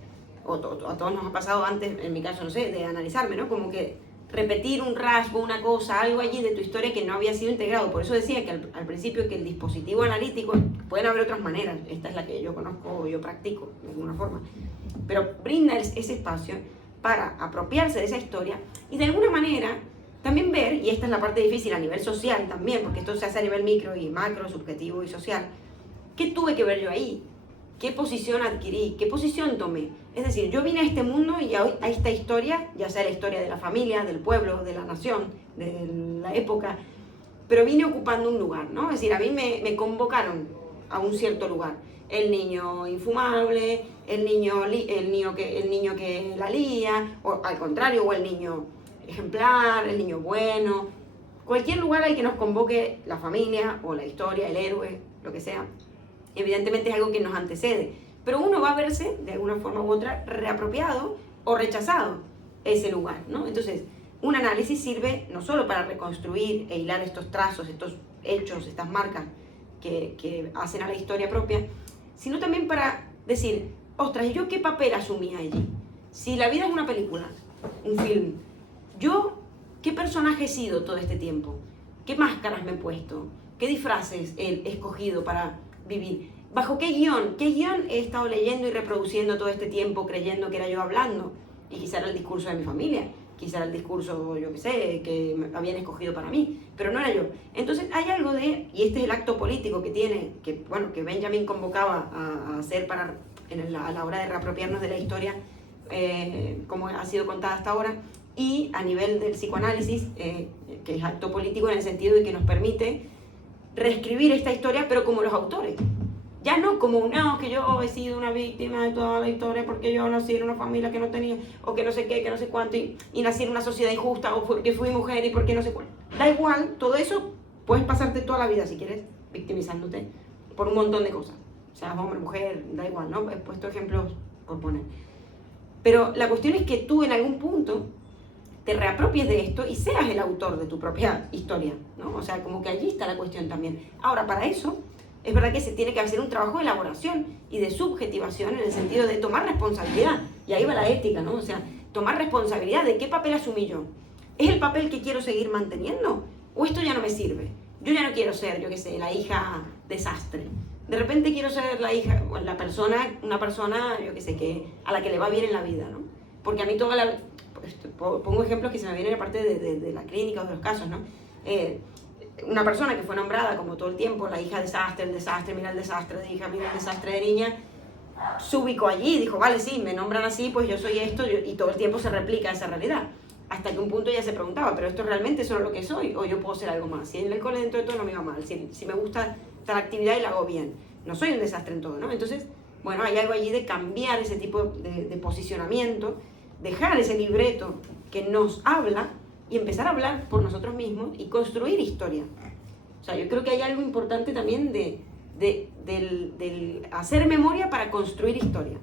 a todos nos ha pasado antes, en mi caso, no sé, de analizarme, ¿no? Como que repetir un rasgo, una cosa, algo allí de tu historia que no había sido integrado. Por eso decía que al principio que el dispositivo analítico, pueden haber otras maneras, esta es la que yo conozco, yo practico de alguna forma, pero brinda ese espacio para apropiarse de esa historia y de alguna manera también ver, y esta es la parte difícil a nivel social también, porque esto se hace a nivel micro y macro, subjetivo y social, ¿qué tuve que ver yo ahí? ¿Qué posición adquirí? ¿Qué posición tomé? Es decir, yo vine a este mundo y a esta historia, ya sea la historia de la familia, del pueblo, de la nación, de la época, pero vine ocupando un lugar, ¿no? Es decir, a mí me convocaron a un cierto lugar. El niño infumable, el niño que la lía, o al contrario, o el niño ejemplar, el niño bueno. Cualquier lugar al que nos convoque la familia, o la historia, el héroe, lo que sea. Evidentemente es algo que nos antecede, pero uno va a verse de alguna forma u otra reapropiado o rechazado ese lugar, ¿no? Entonces, un análisis sirve no solo para reconstruir e hilar estos trazos, estos hechos, estas marcas que hacen a la historia propia, sino también para decir, ostras, ¿y yo qué papel asumí allí? Si la vida es una película, un film, ¿yo qué personaje he sido todo este tiempo? ¿Qué máscaras me he puesto? ¿Qué disfraces he escogido para vivir? ¿Bajo qué guión he estado leyendo y reproduciendo todo este tiempo creyendo que era yo hablando? Y quizá era el discurso de mi familia, quizá era el discurso, yo qué sé, que me habían escogido para mí, pero no era yo. Entonces hay algo y este es el acto político que tiene, que Benjamin convocaba a hacer a la hora de reapropiarnos de la historia, como ha sido contada hasta ahora, y a nivel del psicoanálisis, que es acto político en el sentido de que nos permite reescribir esta historia, pero como los autores. Ya no como que yo he sido una víctima de toda la historia porque yo nací en una familia que no tenía, o que no sé qué, que no sé cuánto, y nací en una sociedad injusta, o porque fui mujer y porque no sé cuánto. Da igual, todo eso puedes pasarte toda la vida si quieres victimizándote por un montón de cosas. O sea, hombre, mujer, da igual, ¿no? He puesto ejemplos por poner. Pero la cuestión es que tú en algún punto te reapropies de esto y seas el autor de tu propia historia, ¿no? O sea, como que allí está la cuestión también. Ahora, para eso, es verdad que se tiene que hacer un trabajo de elaboración y de subjetivación en el sentido de tomar responsabilidad. Y ahí va la ética, ¿no? O sea, tomar responsabilidad de qué papel asumí yo. ¿Es el papel que quiero seguir manteniendo? ¿O esto ya no me sirve? Yo ya no quiero ser, yo qué sé, la hija desastre. De repente quiero ser la hija, una persona, yo qué sé, a la que le va bien en la vida, ¿no? Porque a mí pongo ejemplos que se me vienen aparte de la clínica o de los casos, ¿no? Una persona que fue nombrada como todo el tiempo la hija desastre, el desastre, mira el desastre de hija, mira el desastre de niña, se ubicó allí y dijo, vale, sí, me nombran así, pues yo soy esto, y todo el tiempo se replica esa realidad. Hasta que un punto ya se preguntaba, pero esto realmente es solo lo que soy, o yo puedo ser algo más. Si en el cole dentro de todo no me va mal, si me gusta tal actividad y la hago bien, no soy un desastre en todo, ¿no? Entonces, bueno, hay algo allí de cambiar ese tipo de posicionamiento, dejar ese libreto que nos habla y empezar a hablar por nosotros mismos y construir historia. O sea, yo creo que hay algo importante también del hacer memoria para construir historia.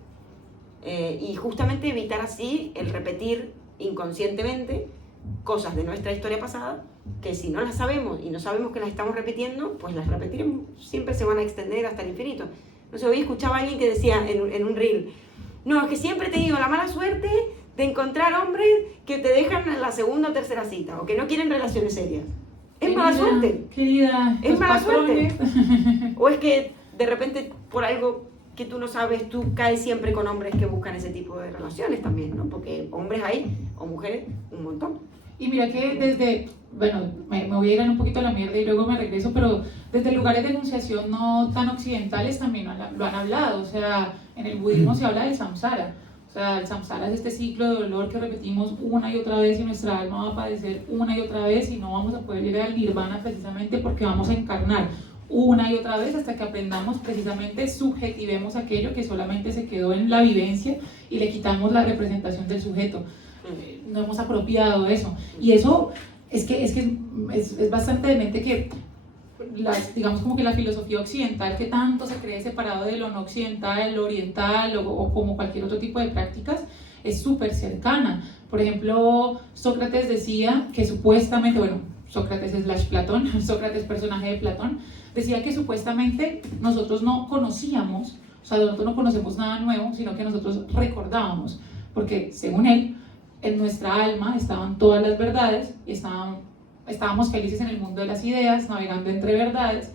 Y justamente evitar así el repetir inconscientemente cosas de nuestra historia pasada que si no las sabemos y no sabemos que las estamos repitiendo, pues las repetiremos, siempre se van a extender hasta el infinito. No sé, hoy escuchaba a alguien que decía en un reel, no, es que siempre he tenido la mala suerte de encontrar hombres que te dejan en la segunda o tercera cita o que no quieren relaciones serias. ¿Es mala suerte? Querida, ¿Es mala suerte? ¿O es que de repente por algo que tú no sabes, tú caes siempre con hombres que buscan ese tipo de relaciones también, ¿no? Porque hombres hay, o mujeres, un montón. Y mira que bueno, me voy a ir un poquito a la mierda y luego me regreso, pero desde lugares de enunciación no tan occidentales también lo han hablado. O sea, en el budismo se habla del samsara. O sea, el samsara es este ciclo de dolor que repetimos una y otra vez y nuestra alma va a padecer una y otra vez y no vamos a poder llegar al nirvana precisamente porque vamos a encarnar una y otra vez hasta que aprendamos precisamente, subjetivemos aquello que solamente se quedó en la vivencia y le quitamos la representación del sujeto. No hemos apropiado eso. Y eso es bastante demente que digamos como que la filosofía occidental que tanto se cree separado de lo no occidental, lo oriental o como cualquier otro tipo de prácticas es súper cercana. Por ejemplo, Sócrates decía que supuestamente, bueno, Sócrates / Platón, Sócrates personaje de Platón, decía que supuestamente nosotros no conocíamos, o sea, nosotros no conocemos nada nuevo, sino que nosotros recordábamos, porque según él, en nuestra alma estaban todas las verdades y estábamos felices en el mundo de las ideas, navegando entre verdades,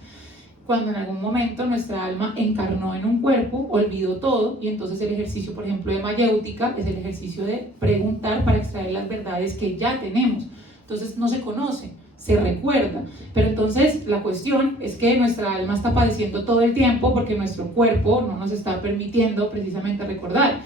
cuando en algún momento nuestra alma encarnó en un cuerpo, olvidó todo, y entonces el ejercicio, por ejemplo, de mayéutica es el ejercicio de preguntar para extraer las verdades que ya tenemos. Entonces no se conoce, se recuerda, pero entonces la cuestión es que nuestra alma está padeciendo todo el tiempo porque nuestro cuerpo no nos está permitiendo precisamente recordar.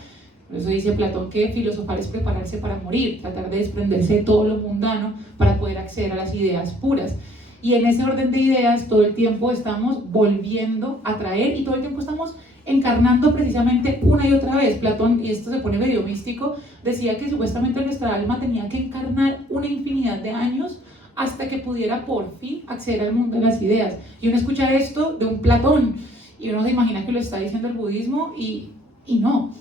Por eso dice Platón que filosofar es prepararse para morir, tratar de desprenderse de todo lo mundano para poder acceder a las ideas puras. Y en ese orden de ideas todo el tiempo estamos volviendo a traer y todo el tiempo estamos encarnando precisamente una y otra vez. Platón, y esto se pone medio místico, decía que supuestamente nuestra alma tenía que encarnar una infinidad de años hasta que pudiera por fin acceder al mundo de las ideas. Y uno escucha esto de un Platón y uno se imagina que lo está diciendo el budismo y no.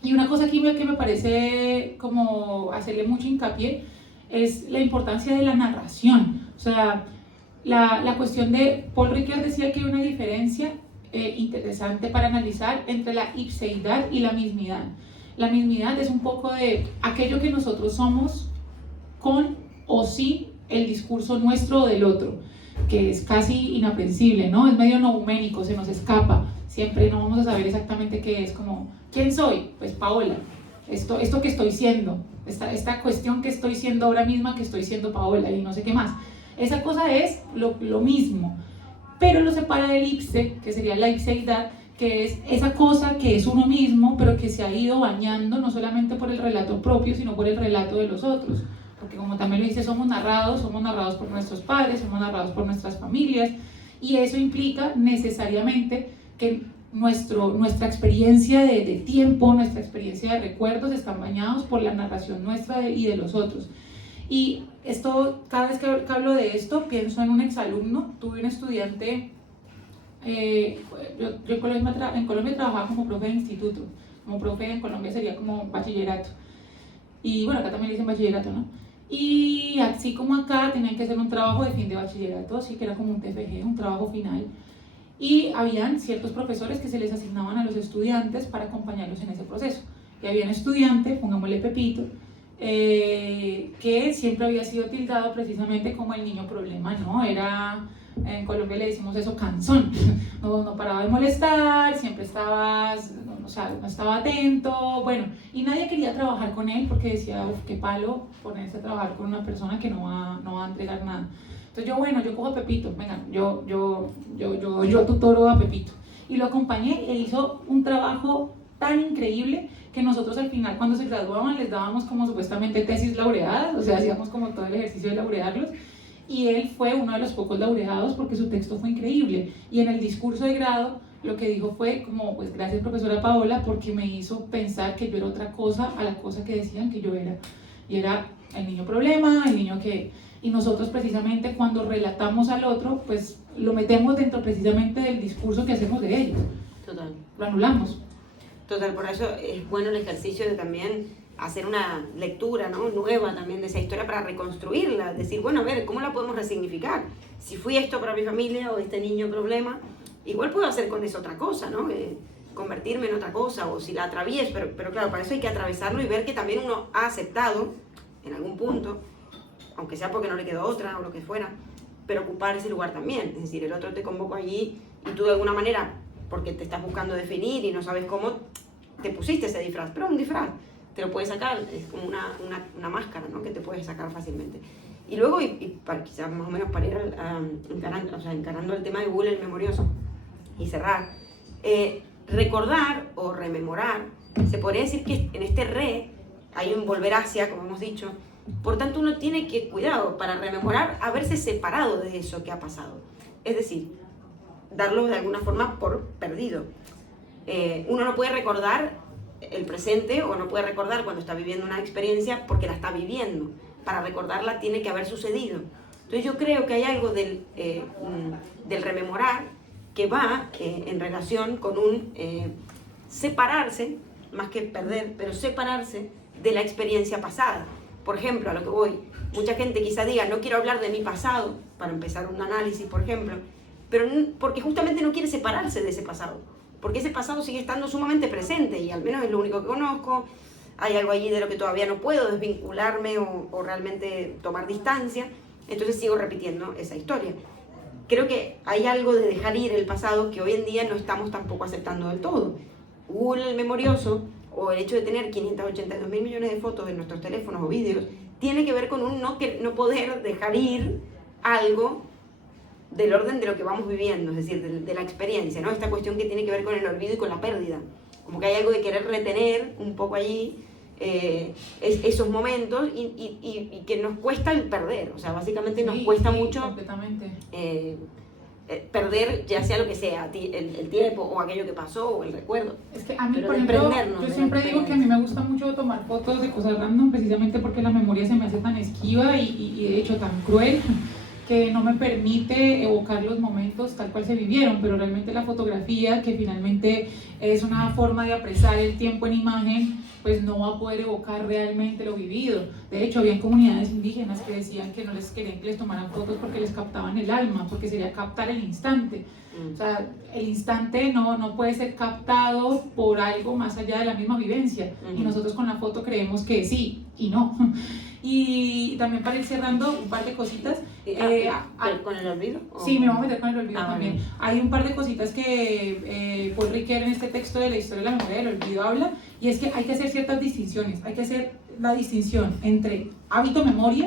Y una cosa aquí que me parece como hacerle mucho hincapié es la importancia de la narración. O sea, la cuestión de, Paul Ricoeur decía que hay una diferencia interesante para analizar entre la ipseidad y la mismidad. La mismidad es un poco de aquello que nosotros somos con o sin el discurso nuestro o del otro, que es casi inaprensible, ¿no? Es medio nouménico, se nos escapa. Siempre no vamos a saber exactamente qué es, como, ¿quién soy? Pues Paola. Esto que estoy siendo, esta cuestión que estoy siendo ahora misma, que estoy siendo Paola y no sé qué más. Esa cosa es lo mismo, pero lo separa del ipse, que sería la ipseidad, que es esa cosa que es uno mismo, pero que se ha ido bañando no solamente por el relato propio, sino por el relato de los otros. Porque como también lo dice, somos narrados por nuestros padres, somos narrados por nuestras familias, y eso implica necesariamente que nuestra experiencia de tiempo, nuestra experiencia de recuerdos están bañados por la narración nuestra y de los otros. Y esto, cada vez que hablo de esto, pienso en un exalumno. Tuve un estudiante yo en Colombia trabajaba como profe de instituto, como profe en Colombia sería como bachillerato, y bueno, acá también le dicen bachillerato, ¿no? Y así como acá tenían que hacer un trabajo de fin de bachillerato, así que era como un TFG, un trabajo final, y habían ciertos profesores que se les asignaban a los estudiantes para acompañarlos en ese proceso. Y había un estudiante, pongámosle Pepito, que siempre había sido tildado precisamente como el niño problema, ¿no? Era, en Colombia le decimos eso, cansón, no paraba de molestar, siempre estaba, o sea, no estaba atento, bueno, y nadie quería trabajar con él porque decía, uff, qué palo ponerse a trabajar con una persona que no va a entregar nada. Entonces yo cojo a Pepito, venga, yo tutoro a Pepito, y lo acompañé, él hizo un trabajo tan increíble que nosotros al final cuando se graduaban les dábamos como supuestamente tesis laureadas, o sea, hacíamos como todo el ejercicio de laurearlos, y él fue uno de los pocos laureados porque su texto fue increíble, y en el discurso de grado lo que dijo fue como, pues gracias profesora Paola porque me hizo pensar que yo era otra cosa a la cosa que decían que yo era, y era el niño problema, el niño que... Y nosotros precisamente cuando relatamos al otro, pues lo metemos dentro precisamente del discurso que hacemos de ellos. Total. Lo anulamos. Total, por eso es bueno el ejercicio de también hacer una lectura, ¿no?, nueva también de esa historia para reconstruirla, decir, bueno, a ver, ¿cómo la podemos resignificar? Si fui esto para mi familia o este niño problema, igual puedo hacer con eso otra cosa, ¿no? Convertirme en otra cosa, o si la atravieso, pero claro, para eso hay que atravesarlo y ver que también uno ha aceptado en algún punto, aunque sea porque no le quedó otra o lo que fuera, pero ocupar ese lugar también. Es decir, el otro te convocó allí y tú de alguna manera, porque te estás buscando definir y no sabes cómo, te pusiste ese disfraz, pero un disfraz, te lo puedes sacar, es como una máscara, ¿no?, que te puedes sacar fácilmente. Y luego, y para, quizás más o menos para ir encarando el tema de Google el memorioso y cerrar, recordar o rememorar, se podría decir que en este hay un volver hacia, como hemos dicho. Por tanto, uno tiene que, cuidado, para rememorar, haberse separado de eso que ha pasado. Es decir, darlo de alguna forma por perdido. Uno no puede recordar el presente o no puede recordar cuando está viviendo una experiencia porque la está viviendo. Para recordarla tiene que haber sucedido. Entonces yo creo que hay algo del rememorar que va en relación con un separarse, más que perder, pero separarse de la experiencia pasada. Por ejemplo, a lo que voy, mucha gente quizá diga, no quiero hablar de mi pasado, para empezar un análisis, por ejemplo, pero porque justamente no quiere separarse de ese pasado, porque ese pasado sigue estando sumamente presente y al menos es lo único que conozco, hay algo allí de lo que todavía no puedo desvincularme o realmente tomar distancia, entonces sigo repitiendo esa historia. Creo que hay algo de dejar ir el pasado que hoy en día no estamos tampoco aceptando del todo. Google el memorioso, o el hecho de tener 582.000 millones de fotos en nuestros teléfonos o vídeos, tiene que ver con un no poder dejar ir algo del orden de lo que vamos viviendo, es decir, de la experiencia, ¿no? Esta cuestión que tiene que ver con el olvido y con la pérdida. Como que hay algo de querer retener un poco allí esos momentos y que nos cuesta el perder. O sea, básicamente nos cuesta mucho completamente. Perder ya sea lo que sea, el tiempo o aquello que pasó o el recuerdo. Es que a mí, por ejemplo, yo siempre digo que a mí me gusta mucho tomar fotos de cosas random precisamente porque la memoria se me hace tan esquiva y de hecho tan cruel que no me permite evocar los momentos tal cual se vivieron, pero realmente la fotografía, que finalmente es una forma de apresar el tiempo en imagen, pues no va a poder evocar realmente lo vivido. De hecho, había comunidades indígenas que decían que no les querían que les tomaran fotos porque les captaban el alma, porque sería captar el instante. O sea, el instante no puede ser captado por algo más allá de la misma vivencia. Y nosotros con la foto creemos que sí y no. Y también para ir cerrando un par de cositas. ¿Con el olvido? Sí, me voy a meter con el olvido también. Bueno. Hay un par de cositas que Paul Ricoeur en este texto de la historia de la memoria del olvido habla, y es que hay que hacer ciertas distinciones. Hay que hacer la distinción entre hábito-memoria,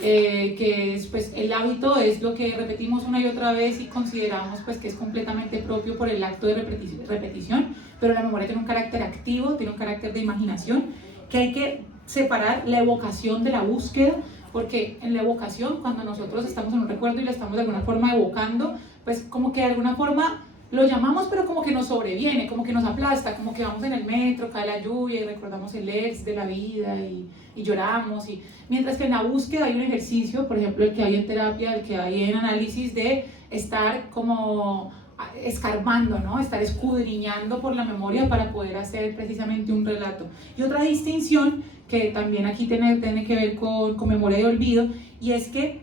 que es, pues, el hábito es lo que repetimos una y otra vez y consideramos pues, que es completamente propio por el acto de repetición, pero la memoria tiene un carácter activo, tiene un carácter de imaginación, que hay que separar la evocación de la búsqueda, porque en la evocación, cuando nosotros estamos en un recuerdo y lo estamos de alguna forma evocando, pues como que de alguna forma lo llamamos, pero como que nos sobreviene, como que nos aplasta, como que vamos en el metro, cae la lluvia y recordamos el ex de la vida y lloramos. Mientras que en la búsqueda hay un ejercicio, por ejemplo, el que hay en terapia, el que hay en análisis, de estar como escarbando, ¿no? Estar escudriñando por la memoria para poder hacer precisamente un relato. Y otra distinción que también aquí tiene que ver con memoria y olvido, y es que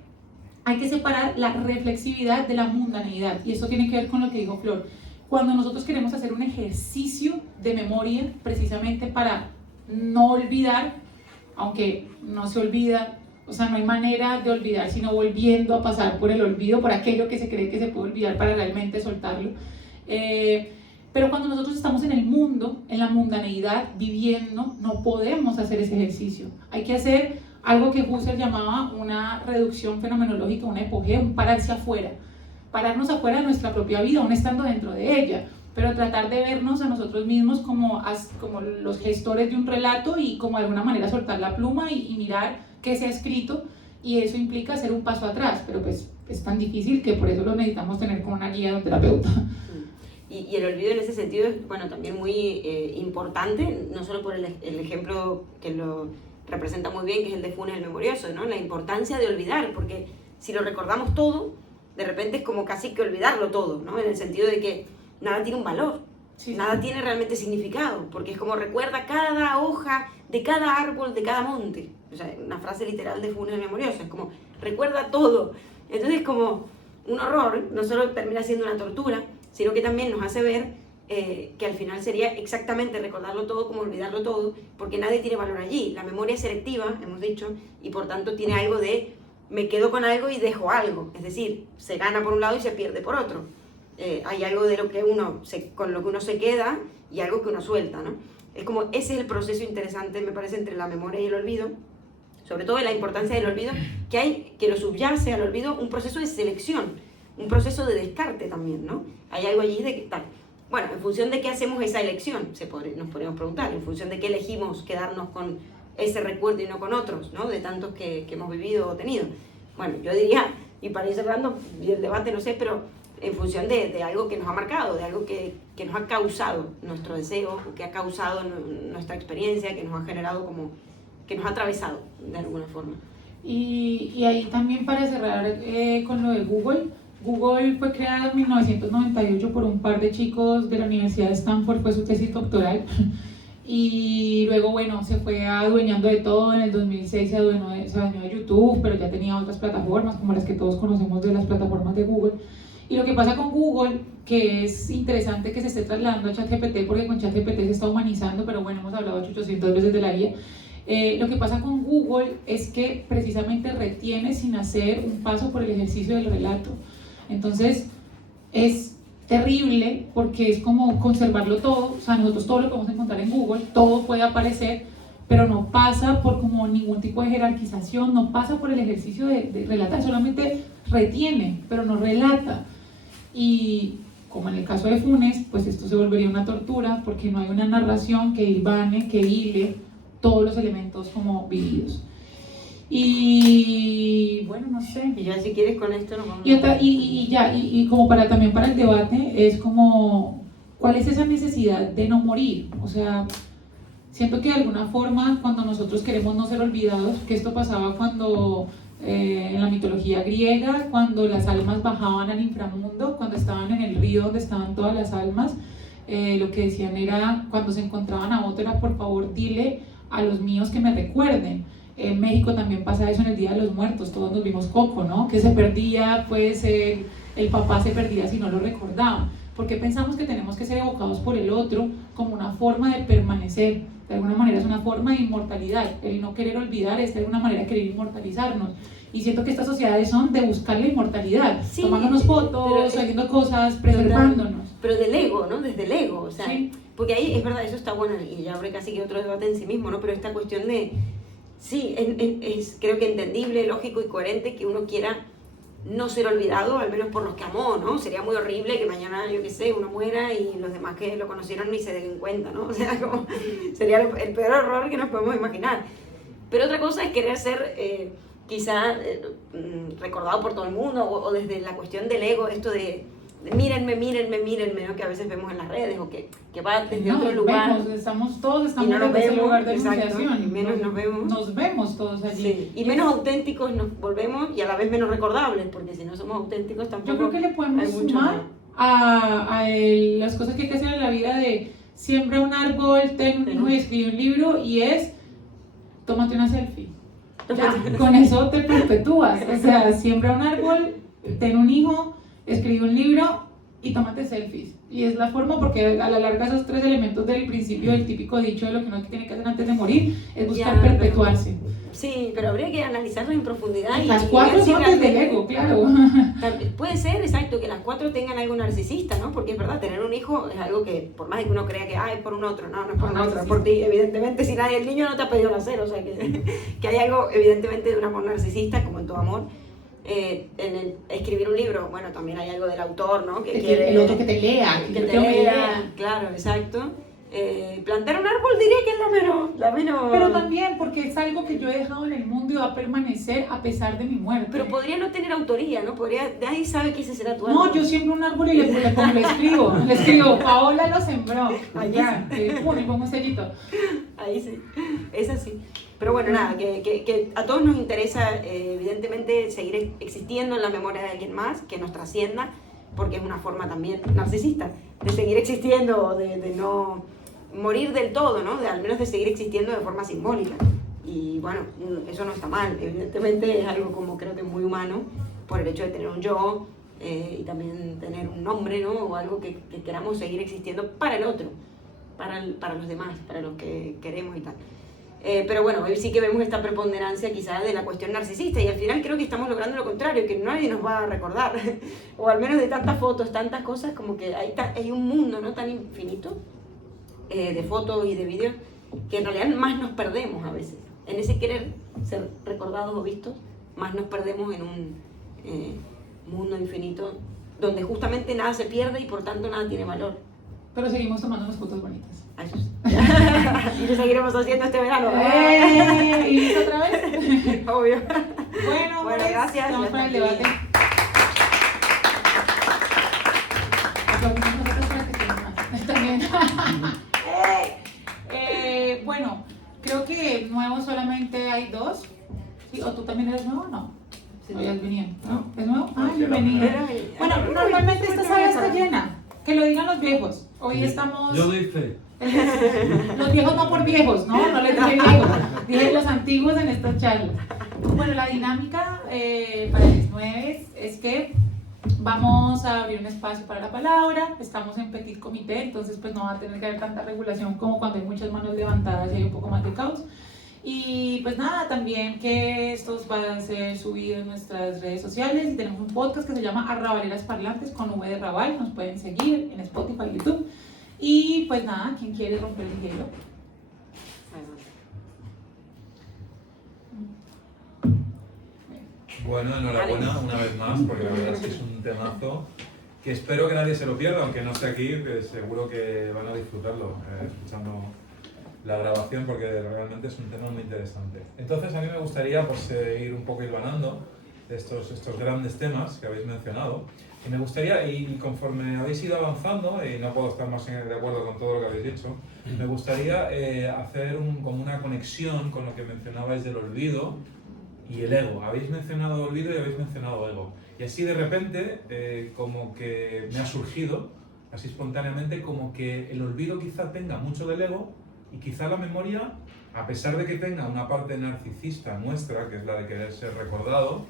hay que separar la reflexividad de la mundaneidad, y eso tiene que ver con lo que dijo Flor. Cuando nosotros queremos hacer un ejercicio de memoria, precisamente para no olvidar, aunque no se olvida, o sea, no hay manera de olvidar sino volviendo a pasar por el olvido, por aquello que se cree que se puede olvidar para realmente soltarlo. Pero cuando nosotros estamos en el mundo, en la mundaneidad, viviendo, no podemos hacer ese ejercicio. Hay que hacer algo que Husserl llamaba una reducción fenomenológica, una epogea, un pararse afuera. Pararnos afuera de nuestra propia vida, aún estando dentro de ella, pero tratar de vernos a nosotros mismos como los gestores de un relato y como de alguna manera soltar la pluma y mirar qué se ha escrito, y eso implica hacer un paso atrás, pero pues es tan difícil que por eso lo necesitamos tener con una guía de un terapeuta. Y el olvido en ese sentido es, bueno, también muy importante, no solo por el ejemplo que lo representa muy bien, que es el de Funes el Memorioso, ¿no? La importancia de olvidar, porque si lo recordamos todo, de repente es como casi que olvidarlo todo, ¿no? En el sentido de que nada tiene un valor, nada tiene realmente significado, porque es como recuerda cada hoja de cada árbol, de cada monte. O sea, una frase literal de Funes el Memorioso, es como recuerda todo. Entonces es como un horror, no solo termina siendo una tortura, sino que también nos hace ver que al final sería exactamente recordarlo todo como olvidarlo todo, porque nadie tiene valor allí. La memoria es selectiva, hemos dicho, y por tanto tiene algo de me quedo con algo y dejo algo, es decir, se gana por un lado y se pierde por otro. Hay algo de lo que con lo que uno se queda y algo que uno suelta, ¿no? Es como, ese es el proceso interesante, me parece, entre la memoria y el olvido, sobre todo la importancia del olvido, que lo subyace al olvido un proceso de selección, un proceso de descarte también, ¿no? Hay algo allí de que tal. Bueno, en función de qué hacemos esa elección, nos podemos preguntar, en función de qué elegimos quedarnos con ese recuerdo y no con otros, ¿no? De tantos que hemos vivido o tenido. Bueno, yo diría, y para ir cerrando, y el debate no sé, pero en función de algo que nos ha marcado, de algo que nos ha causado nuestro deseo, que ha causado nuestra experiencia, que nos ha generado como, que nos ha atravesado de alguna forma. Y ahí también para cerrar con lo de Google, Google fue creado en 1998 por un par de chicos de la Universidad de Stanford, fue su tesis doctoral, y luego, bueno, se fue adueñando de todo. En el 2006 se adueñó de YouTube, pero ya tenía otras plataformas, como las que todos conocemos de las plataformas de Google. Y lo que pasa con Google, que es interesante que se esté trasladando a ChatGPT, porque con ChatGPT se está humanizando, pero bueno, hemos hablado 800 veces de la guía. Lo que pasa con Google es que precisamente retiene sin hacer un paso por el ejercicio del relato. Entonces es terrible porque es como conservarlo todo, o sea, nosotros todo lo podemos encontrar en Google, todo puede aparecer, pero no pasa por como ningún tipo de jerarquización, no pasa por el ejercicio de relatar, solamente retiene, pero no relata. Y como en el caso de Funes, pues esto se volvería una tortura porque no hay una narración que hilvane, que hile todos los elementos como vividos. Y bueno, no sé. Y ya si quieres con esto nos vamos y como también para el debate, es como, ¿cuál es esa necesidad de no morir? O sea, siento que de alguna forma cuando nosotros queremos no ser olvidados, que esto pasaba cuando en la mitología griega, cuando las almas bajaban al inframundo, cuando estaban en el río donde estaban todas las almas, lo que decían era, cuando se encontraban a otro, era por favor dile a los míos que me recuerden. En México también pasa eso en el Día de los Muertos, todos nos vimos Coco, ¿no? Que se perdía, pues el papá se perdía si no lo recordaba. Porque pensamos que tenemos que ser evocados por el otro como una forma de permanecer, de alguna manera es una forma de inmortalidad. El no querer olvidar es de alguna manera querer inmortalizarnos. Y siento que estas sociedades son de buscar la inmortalidad, sí, tomándonos fotos, haciendo cosas, preservándonos. Pero del ego, ¿no? Desde el ego, o sea, sí. Porque ahí es verdad, eso está bueno y ya abre casi que otro debate en sí mismo, ¿no? Pero esta cuestión de, sí, es creo que entendible, lógico y coherente que uno quiera no ser olvidado, al menos por los que amó, ¿no? Sería muy horrible que mañana, yo qué sé, uno muera y los demás que lo conocieron ni se den cuenta, ¿no? O sea, como, sería el peor horror que nos podemos imaginar. Pero otra cosa es querer ser quizá recordado por todo el mundo o desde la cuestión del ego, esto de mírenme, ¿no? Que a veces vemos en las redes o que va desde otro lugar. Todos estamos no en ese lugar de exacto, enunciación. Y menos nos vemos. Nos vemos todos allí. Sí. Y menos auténticos nos volvemos y a la vez menos recordables, porque si no somos auténticos tampoco. Yo creo que le podemos sumar las cosas que hay que hacer en la vida de siembra un árbol, ten un hijo y escribe un libro, y es tómate una selfie. Ya, con eso te perpetúas. O sea, siembra un árbol, ten un hijo, escribe un libro y tómate selfies. Y es la forma, porque a la larga esos 3 elementos del principio del típico dicho de lo que uno tiene que hacer antes de morir es buscar perpetuarse. Sí, pero habría que analizarlo en profundidad. Las 4 son desde el ego, claro. Puede ser, exacto, que las 4 tengan algo narcisista, ¿no? Porque es verdad, tener un hijo es algo que, por más de que uno crea que es por un otro, no es por un otro, es por ti, evidentemente, si nadie, el niño no te ha pedido nacer, o sea, que hay algo, evidentemente, de un amor narcisista, como en todo amor. En el escribir un libro, bueno, también hay algo del autor, ¿no? Que quiere el otro que te lea, que te lea, claro, exacto. Plantar un árbol diría que es la menos... Pero también porque es algo que yo he dejado en el mundo y va a permanecer a pesar de mi muerte. Pero podría no tener autoría, ¿no? Nadie sabe que ese será tu árbol. No, yo siembro un árbol y le escribo, Paola lo sembró. Allá, y pongo un sellito. Ahí sí, es así. Pero bueno, nada, que a todos nos interesa, evidentemente, seguir existiendo en la memoria de alguien más, que nos trascienda, porque es una forma también narcisista de seguir existiendo, de no morir del todo, ¿no? Al menos de seguir existiendo de forma simbólica. Y bueno, eso no está mal, evidentemente es algo como creo que muy humano, por el hecho de tener un yo y también tener un nombre, ¿no? O algo que queramos seguir existiendo para el otro, para los demás, para los que queremos y tal. Pero bueno, hoy sí que vemos esta preponderancia quizás de la cuestión narcisista, y al final creo que estamos logrando lo contrario, que nadie nos va a recordar, o al menos de tantas fotos, tantas cosas, como que hay un mundo, ¿no?, tan infinito de fotos y de vídeos, que en realidad más nos perdemos a veces. En ese querer ser recordados o vistos, más nos perdemos en un mundo infinito donde justamente nada se pierde y por tanto nada tiene valor. Pero seguimos tomando unas fotos bonitas. Eso sí. Y lo seguiremos haciendo este verano. ¿Y otra vez? Obvio. Bueno, pues, gracias. Vamos para el debate. Aplaudimos nosotros para que estemos más. También. Bueno, creo que nuevos solamente hay 2. ¿Sí? ¿O tú también eres nuevo o no? Sí, ya venido. ¿No? ¿Es nuevo? Bienvenido. Bueno, normalmente esta sala está llena. Que lo digan los viejos. Hoy estamos... Yo doy fe. Los viejos no por viejos, ¿no? No les dije viejos. Dije los antiguos en esta charla. Bueno, la dinámica para el 9 es que vamos a abrir un espacio para la palabra. Estamos en petit comité, entonces pues no va a tener que haber tanta regulación como cuando hay muchas manos levantadas y hay un poco más de caos. Y pues nada, también que estos van a ser subidos en nuestras redes sociales, y tenemos un podcast que se llama Arrabaleras Parlantes con V de Raval. Nos pueden seguir en Spotify, YouTube. Y pues nada, ¿quién quiere romper el hielo? Bueno, enhorabuena una vez más, porque la verdad es que es un temazo que espero que nadie se lo pierda, aunque no esté aquí, que seguro que van a disfrutarlo escuchando la grabación, porque realmente es un tema muy interesante. Entonces a mí me gustaría pues, ir un poco hilvanando estos grandes temas que habéis mencionado, y me gustaría, y conforme habéis ido avanzando, y no puedo estar más de acuerdo con todo lo que habéis dicho, me gustaría hacer como una conexión con lo que mencionabais del olvido y el ego. Habéis mencionado olvido y habéis mencionado ego, y así de repente como que me ha surgido, así espontáneamente, como que el olvido quizá tenga mucho del ego, y quizá la memoria, a pesar de que tenga una parte narcisista nuestra, que es la de querer ser recordado,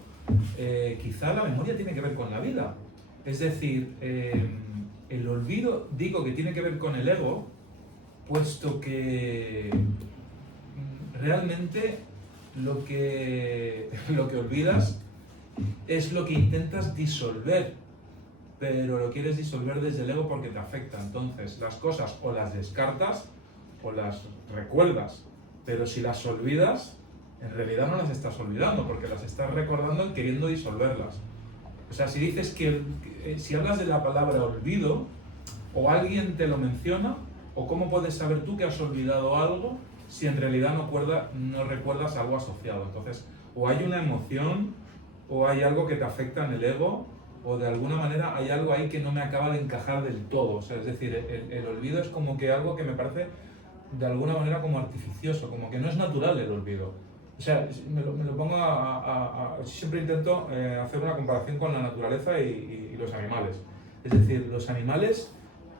quizá la memoria tiene que ver con la vida. Es decir, el olvido, digo que tiene que ver con el ego, puesto que realmente lo que olvidas es lo que intentas disolver, pero lo quieres disolver desde el ego porque te afecta. Entonces, las cosas o las descartas o las recuerdas, pero si las olvidas, en realidad no las estás olvidando, porque las estás recordando y queriendo disolverlas. O sea, si dices si hablas de la palabra olvido, o alguien te lo menciona, o cómo puedes saber tú que has olvidado algo si en realidad no recuerdas algo asociado. Entonces, o hay una emoción, o hay algo que te afecta en el ego, o de alguna manera hay algo ahí que no me acaba de encajar del todo. O sea, es decir, el olvido es como que algo que me parece de alguna manera como artificioso, como que no es natural el olvido. O sea, me lo pongo siempre intento hacer una comparación con la naturaleza y los animales. Es decir, los animales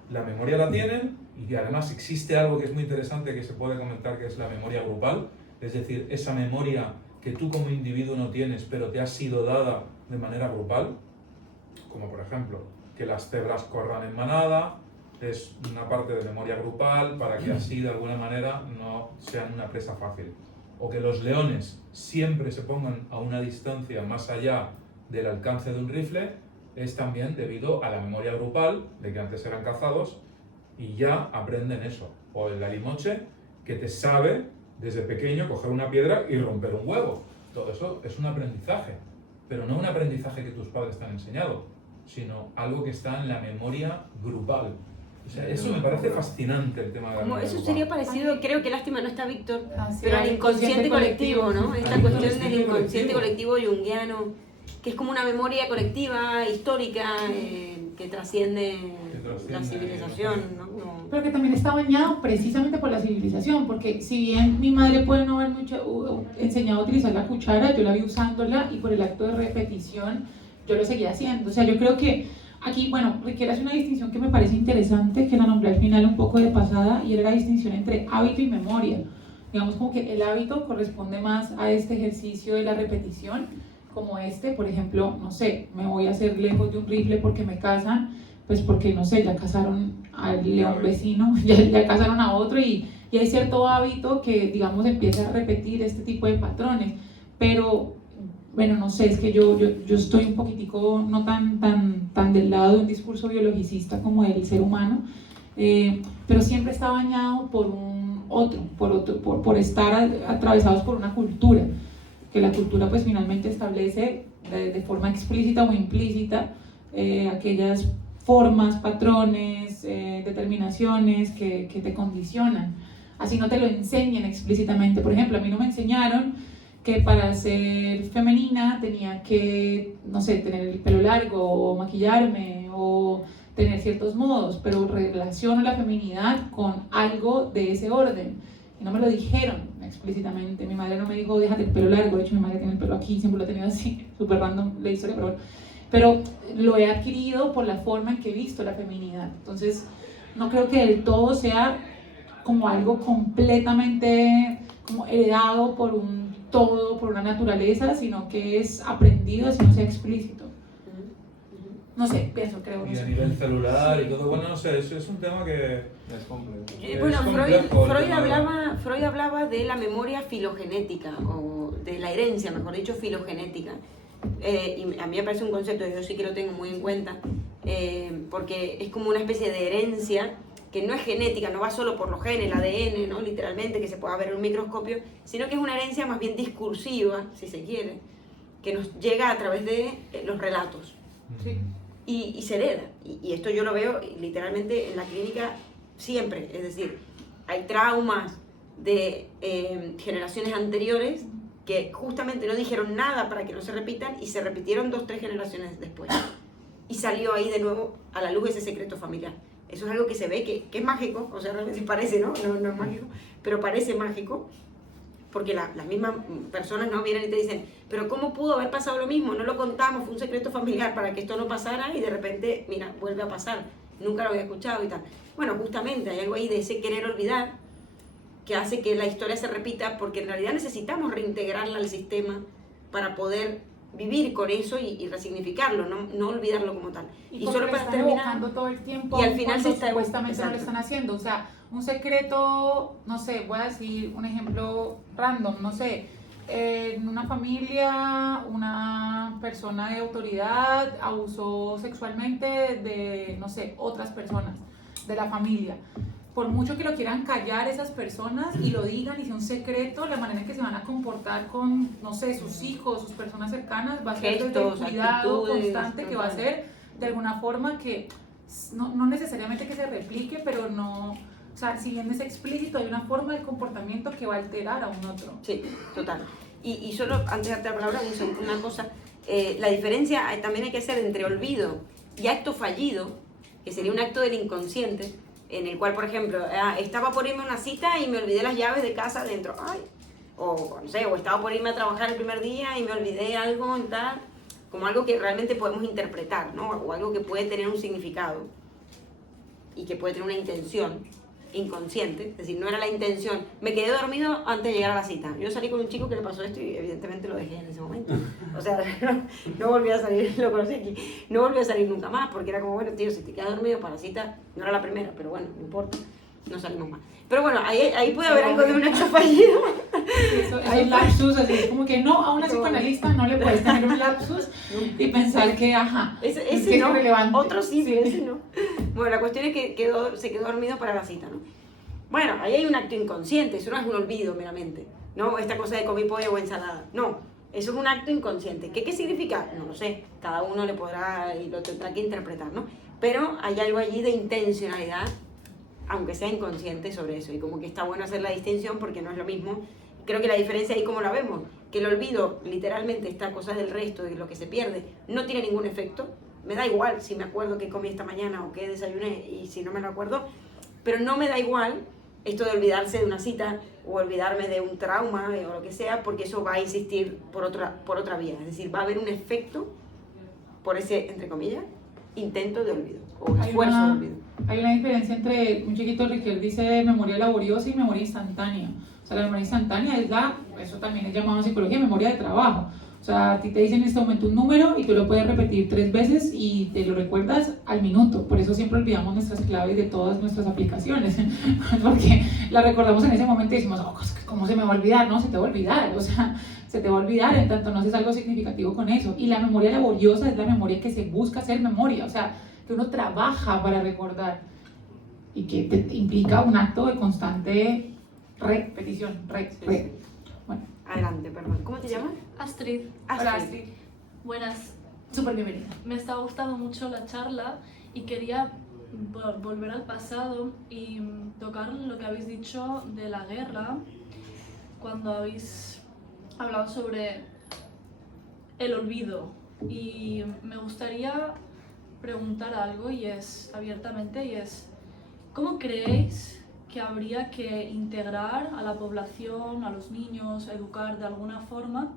la memoria la tienen y que además existe algo que es muy interesante que se puede comentar, que es la memoria grupal, es decir, esa memoria que tú como individuo no tienes pero te ha sido dada de manera grupal, como por ejemplo que las cebras corran en manada, es una parte de memoria grupal para que así de alguna manera no sean una presa fácil. O que los leones siempre se pongan a una distancia más allá del alcance de un rifle, es también debido a la memoria grupal de que antes eran cazados y ya aprenden eso. O el alimoche, que te sabe desde pequeño coger una piedra y romper un huevo. Todo eso es un aprendizaje, pero no un aprendizaje que tus padres te han enseñado, sino algo que está en la memoria grupal. O sea, eso me parece fascinante, el tema de la Como memoria eso grupal. sería parecido, creo que lástima no está Víctor, Así, pero al inconsciente colectivo, ¿no? Esta cuestión del inconsciente colectivo junguiano, que es como una memoria colectiva, histórica, que trasciende la civilización, ¿no? Pero que también está bañado precisamente por la civilización, porque si bien mi madre puede no haber enseñado a utilizar la cuchara, yo la vi usándola y por el acto de repetición yo lo seguía haciendo. O sea, yo creo que aquí, bueno, Riquel hace una distinción que me parece interesante, que la nombré al final un poco de pasada, y era la distinción entre hábito y memoria. Digamos como que el hábito corresponde más a este ejercicio de la repetición, como por ejemplo, no sé, me voy a hacer lejos de un rifle porque me casan, pues porque, no sé, ya casaron al león vecino, ya casaron a otro y hay cierto hábito que, digamos, empieza a repetir este tipo de patrones. Pero, bueno, no sé, es que yo estoy un poquitico no tan del lado de un discurso biologicista como el ser humano, pero siempre está bañado por estar atravesados por una cultura, que la cultura pues finalmente establece de forma explícita o implícita aquellas formas, patrones, determinaciones que te condicionan, así no te lo enseñen explícitamente. Por ejemplo, a mí no me enseñaron que para ser femenina tenía que, no sé, tener el pelo largo o maquillarme o tener ciertos modos, pero relaciono la feminidad con algo de ese orden. Y no me lo dijeron explícitamente. Mi madre no me dijo, déjate el pelo largo. De hecho, mi madre tiene el pelo aquí, siempre lo ha tenido así, súper random la historia, pero bueno. Pero lo he adquirido por la forma en que he visto la feminidad. Entonces, no creo que del todo sea como algo completamente como heredado por un todo, por una naturaleza, sino que es aprendido, así no sea explícito. No sé, pienso, creo. Y a nivel celular y todo, bueno, no sé, es un tema que es complejo. Bueno, es complejo, Freud hablaba de la memoria filogenética, o de la herencia, mejor dicho, filogenética. Y a mí me parece un concepto, yo sí que lo tengo muy en cuenta, porque es como una especie de herencia que no es genética, no va solo por los genes, el ADN, ¿no? Literalmente, que se pueda ver en un microscopio, sino que es una herencia más bien discursiva, si se quiere, que nos llega a través de los relatos. Sí. Y se hereda. Y esto yo lo veo literalmente en la clínica siempre. Es decir, hay traumas de generaciones anteriores que justamente no dijeron nada para que no se repitan y se repitieron 2 o 3 generaciones después. Y salió ahí de nuevo a la luz ese secreto familiar. Eso es algo que se ve que es mágico, o sea, realmente parece, ¿no? No es mágico, pero parece mágico. Porque las mismas personas no vienen y te dicen, pero ¿cómo pudo haber pasado lo mismo? No lo contamos, fue un secreto familiar para que esto no pasara y de repente, mira, vuelve a pasar. Nunca lo había escuchado y tal. Bueno, justamente hay algo ahí de ese querer olvidar que hace que la historia se repita, porque en realidad necesitamos reintegrarla al sistema para poder vivir con eso y resignificarlo, no olvidarlo como tal. Y solo para terminar, todo el tiempo, y al final se está supuestamente no lo exacto. están haciendo. O sea, un secreto, no sé, voy a decir un ejemplo random, no sé, en una familia una persona de autoridad abusó sexualmente de, no sé, otras personas de la familia. Por mucho que lo quieran callar esas personas y lo digan y sea un secreto, la manera en que se van a comportar con, no sé, sus hijos, sus personas cercanas, va a ser desde el cuidado constante que va a ser de alguna forma que no necesariamente que se replique, pero no, o sea, si bien es explícito, hay una forma de comportamiento que va a alterar a un otro. Sí, total. Y solo antes de darte la palabra, una cosa, la diferencia también hay que hacer entre olvido y acto fallido, que sería un acto del inconsciente, en el cual, por ejemplo, estaba por irme a una cita y me olvidé las llaves de casa adentro, o no sé, o estaba por irme a trabajar el primer día y me olvidé algo y tal, como algo que realmente podemos interpretar, ¿no? O algo que puede tener un significado y que puede tener una intención inconsciente, es decir, no era la intención, me quedé dormido antes de llegar a la cita. Yo salí con un chico que le pasó esto y evidentemente lo dejé en ese momento. O sea, no volví a salir, lo conocí aquí, no volví a salir nunca más porque era como, bueno, tío, si te quedas dormido para la cita, no era la primera, pero bueno, no importa, no salimos más. Pero bueno, ahí puede haber algo de un hecho fallido. Hay lapsus, así es como que no, a una psicoanalista no le puedes tener un lapsus y pensar que, ajá, ese que no, es relevante. otro sí, ese no. Bueno, la cuestión es que se quedó dormido para la cita, ¿no? Bueno, ahí hay un acto inconsciente, eso no es un olvido meramente, ¿no? Esta cosa de comí pollo o ensalada, no, eso es un acto inconsciente. ¿Qué significa? No lo sé, cada uno le podrá y lo tendrá que interpretar, ¿no? Pero hay algo allí de intencionalidad, aunque sea inconsciente, sobre eso, y como que está bueno hacer la distinción porque no es lo mismo. Creo que la diferencia ahí como la vemos, que el olvido, literalmente, esta cosa del resto y lo que se pierde, no tiene ningún efecto. Me da igual si me acuerdo qué comí esta mañana o qué desayuné y si no me lo acuerdo, pero no me da igual esto de olvidarse de una cita o olvidarme de un trauma o lo que sea, porque eso va a insistir por otra vía. Es decir, va a haber un efecto por ese, entre comillas, intento de olvido o esfuerzo de olvido. Hay una diferencia entre, un chiquito Riquel dice memoria laboriosa y memoria instantánea. O sea, la memoria instantánea es eso también es llamado en psicología memoria de trabajo. O sea, a ti te dicen en este momento un número y tú lo puedes repetir 3 veces y te lo recuerdas al minuto. Por eso siempre olvidamos nuestras claves de todas nuestras aplicaciones. Porque la recordamos en ese momento y decimos, oh, ¿cómo se me va a olvidar? No, se te va a olvidar. O sea, se te va a olvidar, en tanto no haces algo significativo con eso. Y la memoria laboriosa es la memoria que se busca hacer memoria. O sea, que uno trabaja para recordar y que te implica un acto de constante repetición. Bueno. Adelante, perdón. ¿Cómo te llamas? Astrid. Hola, Astrid. Buenas. Súper bienvenida. Me está gustando mucho la charla y quería volver al pasado y tocar lo que habéis dicho de la guerra cuando habéis hablado sobre el olvido. Y me gustaría preguntar algo y es abiertamente, y es ¿cómo creéis que habría que integrar a la población, a los niños, a educar de alguna forma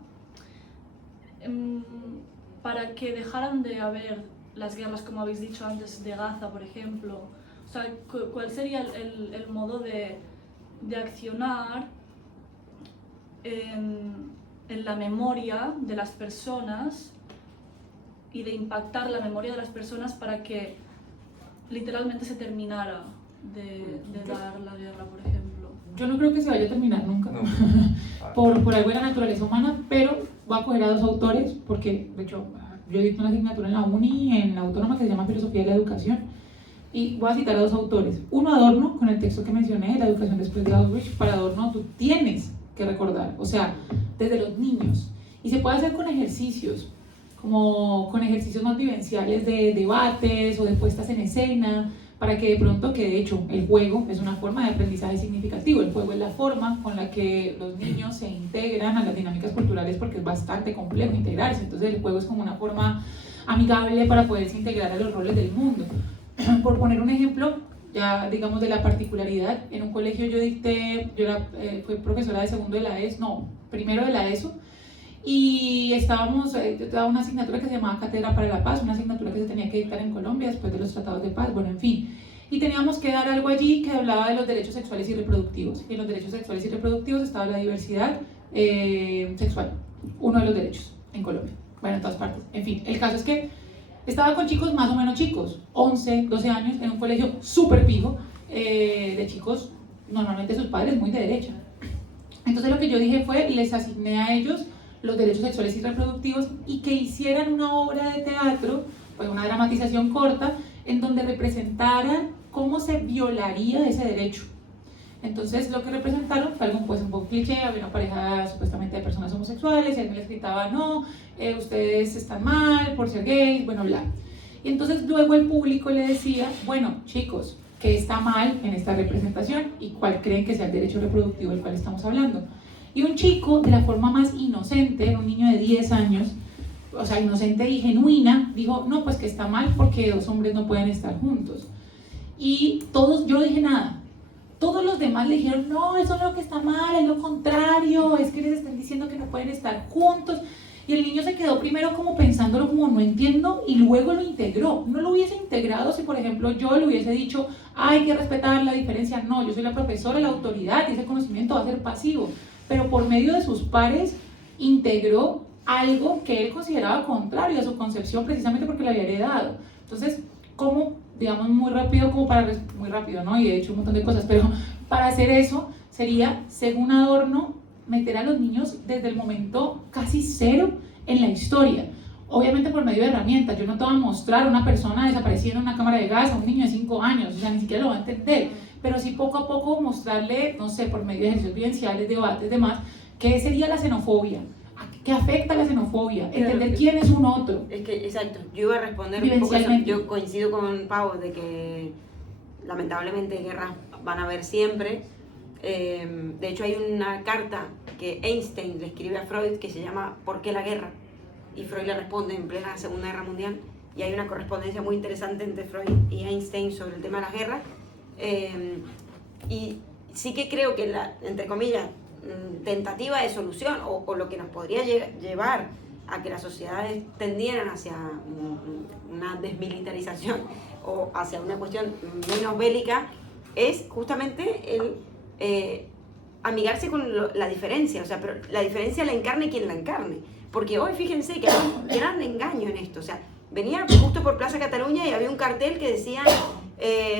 para que dejaran de haber las guerras, como habéis dicho antes, de Gaza, por ejemplo? O sea, ¿cuál sería el modo de accionar en la memoria de las personas y de impactar la memoria de las personas para que literalmente se terminara de dar la guerra, por ejemplo? Yo no creo que se vaya a terminar nunca, No. por algo de la naturaleza humana, pero voy a coger a 2 autores, porque de hecho yo dicto una asignatura en la uni, en la autónoma, que se llama Filosofía de la Educación, y voy a citar a 2 autores. Uno, Adorno, con el texto que mencioné, La educación después de Auschwitz. Para Adorno tú tienes que recordar, o sea, desde los niños, y se puede hacer con ejercicios, como con ejercicios más vivenciales de debates o de puestas en escena, para que de pronto, que de hecho el juego es una forma de aprendizaje significativo, el juego es la forma con la que los niños se integran a las dinámicas culturales, porque es bastante complejo integrarse, entonces el juego es como una forma amigable para poderse integrar a los roles del mundo. Por poner un ejemplo, ya digamos de la particularidad, en un colegio fui profesora de primero de la ESO, y yo daba una asignatura que se llamaba Cátedra para la Paz, una asignatura que se tenía que dictar en Colombia después de los tratados de paz, bueno, en fin. Y teníamos que dar algo allí que hablaba de los derechos sexuales y reproductivos. Y en los derechos sexuales y reproductivos estaba la diversidad sexual, uno de los derechos en Colombia, bueno, en todas partes. En fin, el caso es que estaba con chicos más o menos chicos, 11, 12 años, en un colegio súper pijo, de chicos, normalmente sus padres muy de derecha. Entonces lo que yo dije fue, les asigné a ellos los derechos sexuales y reproductivos y que hicieran una obra de teatro, pues una dramatización corta, en donde representaran cómo se violaría ese derecho. Entonces lo que representaron fue algo pues un poco cliché, había una pareja supuestamente de personas homosexuales y él me les gritaba, no, ustedes están mal por ser gays, bueno, bla. Y entonces luego el público le decía, bueno, chicos, ¿qué está mal en esta representación y cuál creen que sea el derecho reproductivo del cual estamos hablando? Y un chico, de la forma más inocente, un niño de 10 años, o sea, inocente y genuina, dijo, no, pues que está mal porque 2 hombres no pueden estar juntos. Y todos, yo no dije nada. Todos los demás le dijeron, no, eso no es lo que está mal, es lo contrario, es que les están diciendo que no pueden estar juntos. Y el niño se quedó primero como pensándolo como no entiendo y luego lo integró. No lo hubiese integrado si, por ejemplo, yo le hubiese dicho, hay que respetar la diferencia. No, yo soy la profesora, la autoridad y ese conocimiento va a ser pasivo. Pero por medio de sus pares integró algo que él consideraba contrario a su concepción precisamente porque le había heredado. Entonces, ¿cómo, digamos, muy rápido, muy rápido, ¿no? Y he hecho un montón de cosas, pero para hacer eso sería, según Adorno, meter a los niños desde el momento casi cero en la historia. Obviamente por medio de herramientas. Yo no te voy a mostrar a una persona desapareciendo en una cámara de gas a un niño de 5 años, o sea, ni siquiera lo va a entender. Pero sí poco a poco mostrarle, no sé, por medio de ejercicios vivenciales, debates, demás, qué sería la xenofobia, qué afecta la xenofobia, entender quién es un otro. Es que, exacto, yo iba a responder un poco eso. Yo coincido con Pau de que lamentablemente guerras van a haber siempre. De hecho hay una carta que Einstein le escribe a Freud que se llama ¿Por qué la guerra? Y Freud le responde en plena Segunda Guerra Mundial, y hay una correspondencia muy interesante entre Freud y Einstein sobre el tema de las guerras. Y sí que creo que la, entre comillas, tentativa de solución o lo que nos podría llevar a que las sociedades tendieran hacia una desmilitarización o hacia una cuestión menos bélica es justamente el amigarse con la diferencia, o sea, pero la diferencia la encarne quien la encarne, porque hoy fíjense que hay un gran engaño en esto, o sea, venía justo por Plaza Cataluña y había un cartel que decía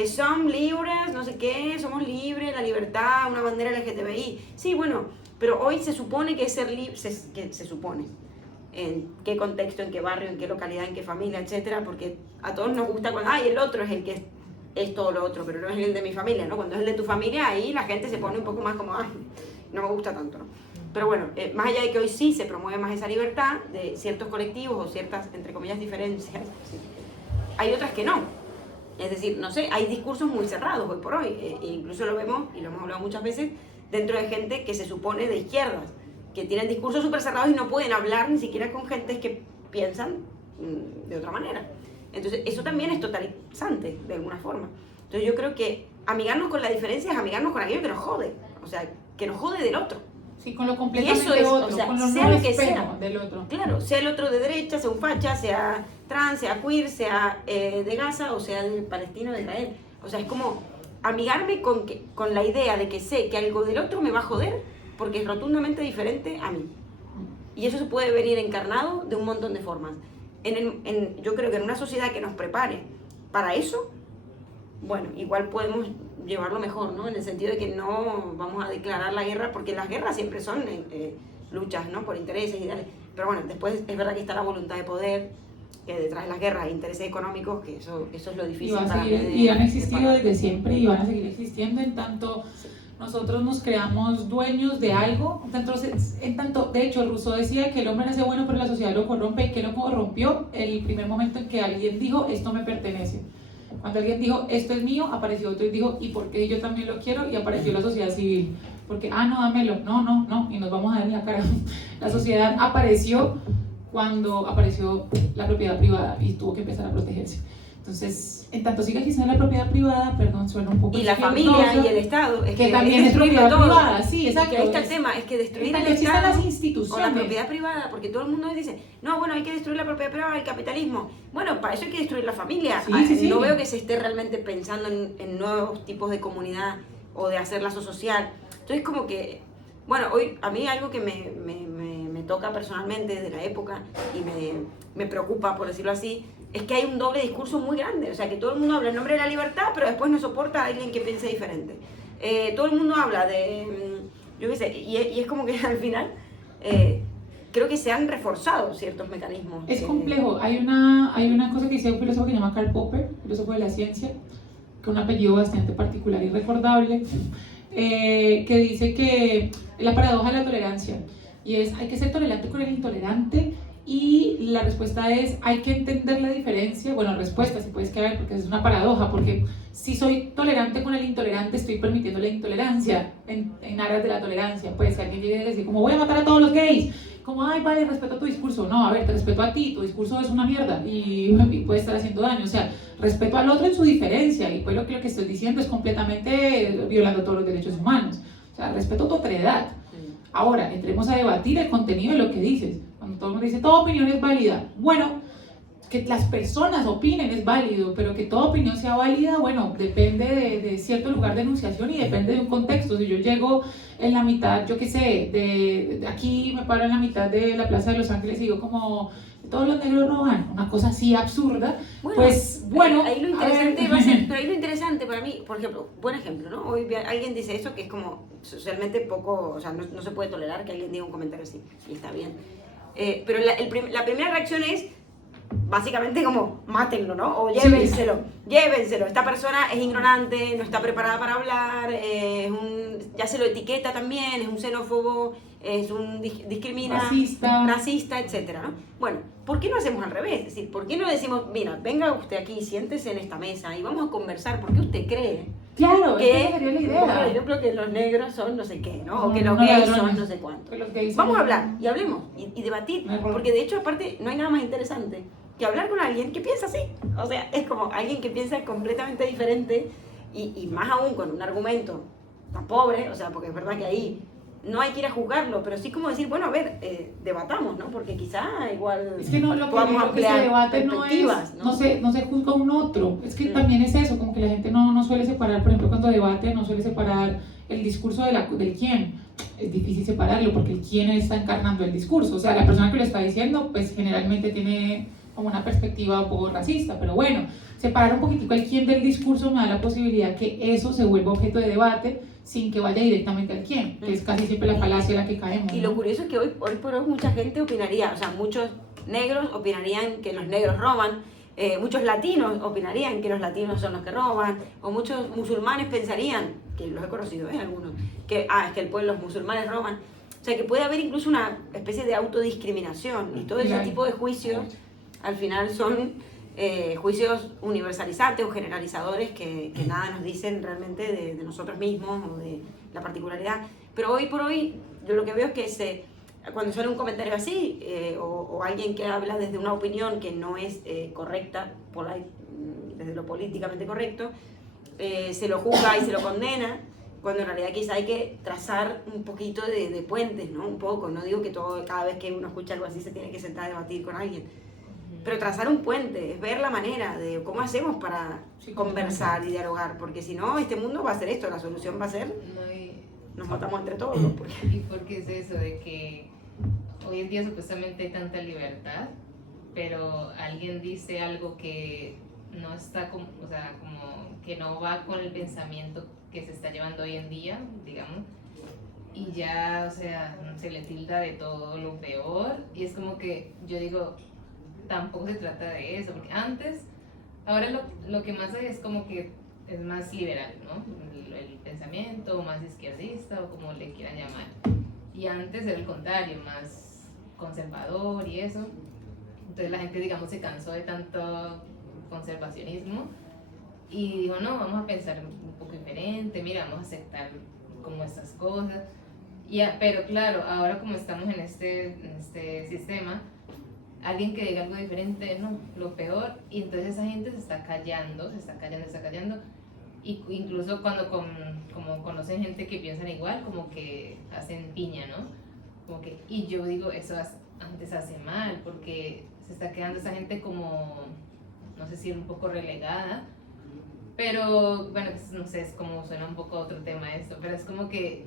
son libres, no sé qué, somos libres, la libertad, una bandera LGTBI, sí, bueno, pero hoy se supone que ser libre, se supone, en qué contexto, en qué barrio, en qué localidad, en qué familia, etcétera, porque a todos nos gusta cuando, el otro es el que es todo lo otro, pero no es el de mi familia, ¿no? Cuando es el de tu familia, ahí la gente se pone un poco más como, no me gusta tanto, ¿no? Pero bueno, más allá de que hoy sí se promueve más esa libertad de ciertos colectivos o ciertas, entre comillas, diferencias, ¿sí? Hay otras que no. Es decir, no sé, hay discursos muy cerrados hoy por hoy, e incluso lo vemos, y lo hemos hablado muchas veces, dentro de gente que se supone de izquierdas, que tienen discursos súper cerrados y no pueden hablar ni siquiera con gente que piensan de otra manera. Entonces, eso también es totalizante, de alguna forma. Entonces, yo creo que amigarnos con la diferencia es amigarnos con aquello que nos jode. O sea, que nos jode del otro. Sí, con lo completamente y eso es, otro, o sea, con lo sea no lo que sea del otro. Claro, sea el otro de derecha, sea un facha, sea trans, sea queer, sea de Gaza o sea de palestino, de Israel. O sea, es como amigarme con la idea de que sé que algo del otro me va a joder porque es rotundamente diferente a mí. Y eso se puede venir encarnado de un montón de formas. Yo creo que en una sociedad que nos prepare para eso, bueno, igual podemos llevarlo mejor, ¿no? En el sentido de que no vamos a declarar la guerra, porque las guerras siempre son luchas, ¿no? Por intereses y tal. Pero bueno, después es verdad que está la voluntad de poder, que detrás de las guerras hay intereses económicos, que eso es lo difícil. Y han existido desde siempre y van a seguir existiendo en tanto nosotros nos creamos dueños de algo. En tanto, de hecho, Rousseau decía que el hombre nace bueno, pero la sociedad lo corrompe. ¿Y qué lo corrompió? El primer momento en que alguien dijo, esto me pertenece. Cuando alguien dijo, esto es mío, apareció otro y dijo, ¿y por qué yo también lo quiero? Y apareció la sociedad civil. Porque, no, dámelo, no, y nos vamos a dar en la cara. La sociedad apareció cuando apareció la propiedad privada y tuvo que empezar a protegerse. Entonces, en tanto siga existiendo la propiedad privada, perdón, suena un poco... Y la familia y el Estado, es que también es propiedad privada, sí, exacto. Que ahí está el tema, es que destruir el Estado Estado las instituciones. o la propiedad privada, porque todo el mundo dice, no, bueno, hay que destruir la propiedad privada, el capitalismo. Bueno, para eso hay que destruir la familia. Sí. No veo que se esté realmente pensando en nuevos tipos de comunidad o de hacer lazo social. Entonces, como que, bueno, hoy a mí algo que me toca personalmente de la época y me preocupa, por decirlo así, es que hay un doble discurso muy grande, o sea, que todo el mundo habla en nombre de la libertad, pero después no soporta a alguien que piense diferente. Todo el mundo habla de, yo qué sé, y es como que al final creo que se han reforzado ciertos mecanismos. Es complejo, hay una cosa que dice un filósofo que se llama Karl Popper, filósofo de la ciencia, con un apellido bastante particular y recordable, que dice que la paradoja de la tolerancia, y es, hay que ser tolerante con el intolerante. Y la respuesta es, hay que entender la diferencia. Bueno, respuesta, si puedes caer, porque es una paradoja, porque si soy tolerante con el intolerante, estoy permitiendo la intolerancia en áreas de la tolerancia. Pues si alguien llega y decir, como voy a matar a todos los gays, como, vale, respeto tu discurso. No, a ver, te respeto a ti, tu discurso es una mierda y puede estar haciendo daño. O sea, respeto al otro en su diferencia, y pues lo que estoy diciendo es completamente violando todos los derechos humanos. O sea, respeto tu otredad. Ahora, entremos a debatir el contenido de lo que dices. Cuando todo el mundo dice, toda opinión es válida. Bueno, que las personas opinen es válido, pero que toda opinión sea válida, bueno, depende de cierto lugar de enunciación y depende de un contexto. Si yo llego en la mitad, yo qué sé, de aquí me paro en la mitad de la Plaza de Los Ángeles y digo como, todos los negros roban, una cosa así absurda, Bueno, pues bueno. Ahí lo interesante va a ser, pero ahí lo interesante para mí, por ejemplo, buen ejemplo, ¿no? Hoy alguien dice eso que es como socialmente poco, o sea, no se puede tolerar que alguien diga un comentario así, y está bien. Pero la primera reacción es, básicamente como, mátenlo, ¿no? O llévenselo, llévenselo. Esta persona es ignorante, no está preparada para hablar, ya se lo etiqueta también, es un xenófobo, es un discrimina, racista, etcétera, ¿no? Bueno, ¿por qué no hacemos al revés? Es decir, ¿por qué no decimos, mira, venga usted aquí, siéntese en esta mesa y vamos a conversar? ¿Por qué usted cree? Claro, que, esa sería la idea. por ejemplo, que los negros son no sé qué, ¿no? O que los gays son no sé cuánto. Vamos a hablar y hablemos y debatir, porque de hecho, aparte, no hay nada más interesante que hablar con alguien que piensa así. O sea, es como alguien que piensa completamente diferente y más aún con un argumento tan pobre, o sea, porque es verdad que ahí no hay que ir a juzgarlo, pero sí como decir, bueno, a ver, debatamos, ¿no? Porque quizá igual es que no, lo que se debate no se juzga a un otro, es que también es eso, como que la gente no suele separar, por ejemplo, cuando debate no suele separar el discurso del quién, es difícil separarlo porque el quién está encarnando el discurso, o sea, la persona que lo está diciendo, pues generalmente tiene como una perspectiva un poco racista, pero bueno, separar un poquitico el quién del discurso me da la posibilidad que eso se vuelva objeto de debate sin que vaya directamente al quién, que es casi siempre la falacia en la que caemos. Y lo curioso es que hoy por hoy mucha gente opinaría, o sea, muchos negros opinarían que los negros roban, muchos latinos opinarían que los latinos son los que roban, o muchos musulmanes pensarían, que los he conocido, algunos, que es que los musulmanes roban. O sea, que puede haber incluso una especie de autodiscriminación y todo ese tipo de juicios al final son juicios universalizantes o generalizadores que nada nos dicen realmente de nosotros mismos o de la particularidad. Pero hoy por hoy yo lo que veo es que cuando suena un comentario así o alguien que habla desde una opinión que no es correcta, desde lo políticamente correcto, se lo juzga y se lo condena, cuando en realidad quizá hay que trazar un poquito de puentes, ¿no? Un poco, no digo que cada vez que uno escucha algo así se tiene que sentar a debatir con alguien, pero trazar un puente, es ver la manera de cómo hacemos para conversar y dialogar, porque si no, este mundo va a ser esto, la solución va a ser, nos matamos entre todos. ¿Y por qué es eso de que hoy en día supuestamente hay tanta libertad, pero alguien dice algo que no está como que no va con el pensamiento que se está llevando hoy en día, digamos, y ya, o sea, se le tilda de todo lo peor, y es como que yo digo, tampoco se trata de eso, porque ahora lo que más hay es como que es más liberal, ¿no? El pensamiento, más izquierdista o como le quieran llamar, y antes era el contrario, más conservador y eso. Entonces la gente, digamos, se cansó de tanto conservacionismo y dijo, no, vamos a pensar un poco diferente, mira, vamos a aceptar como estas cosas. Pero claro, ahora como estamos en este sistema, alguien que diga algo diferente, no, lo peor, y entonces esa gente se está callando, y incluso cuando como conocen gente que piensan igual, como que hacen piña, ¿no? Como que, y yo digo, eso antes hace mal, porque se está quedando esa gente como, no sé si un poco relegada, pero bueno, no sé, es como suena un poco otro tema esto, pero es como que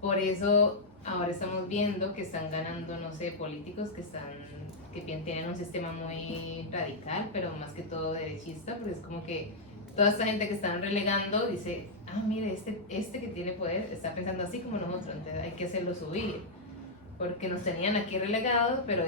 por eso ahora estamos viendo que están ganando, no sé, políticos que tienen un sistema muy radical, pero más que todo derechista, porque es como que toda esta gente que están relegando dice, mire, este que tiene poder está pensando así como nosotros, entonces hay que hacerlo subir, porque nos tenían aquí relegados, pero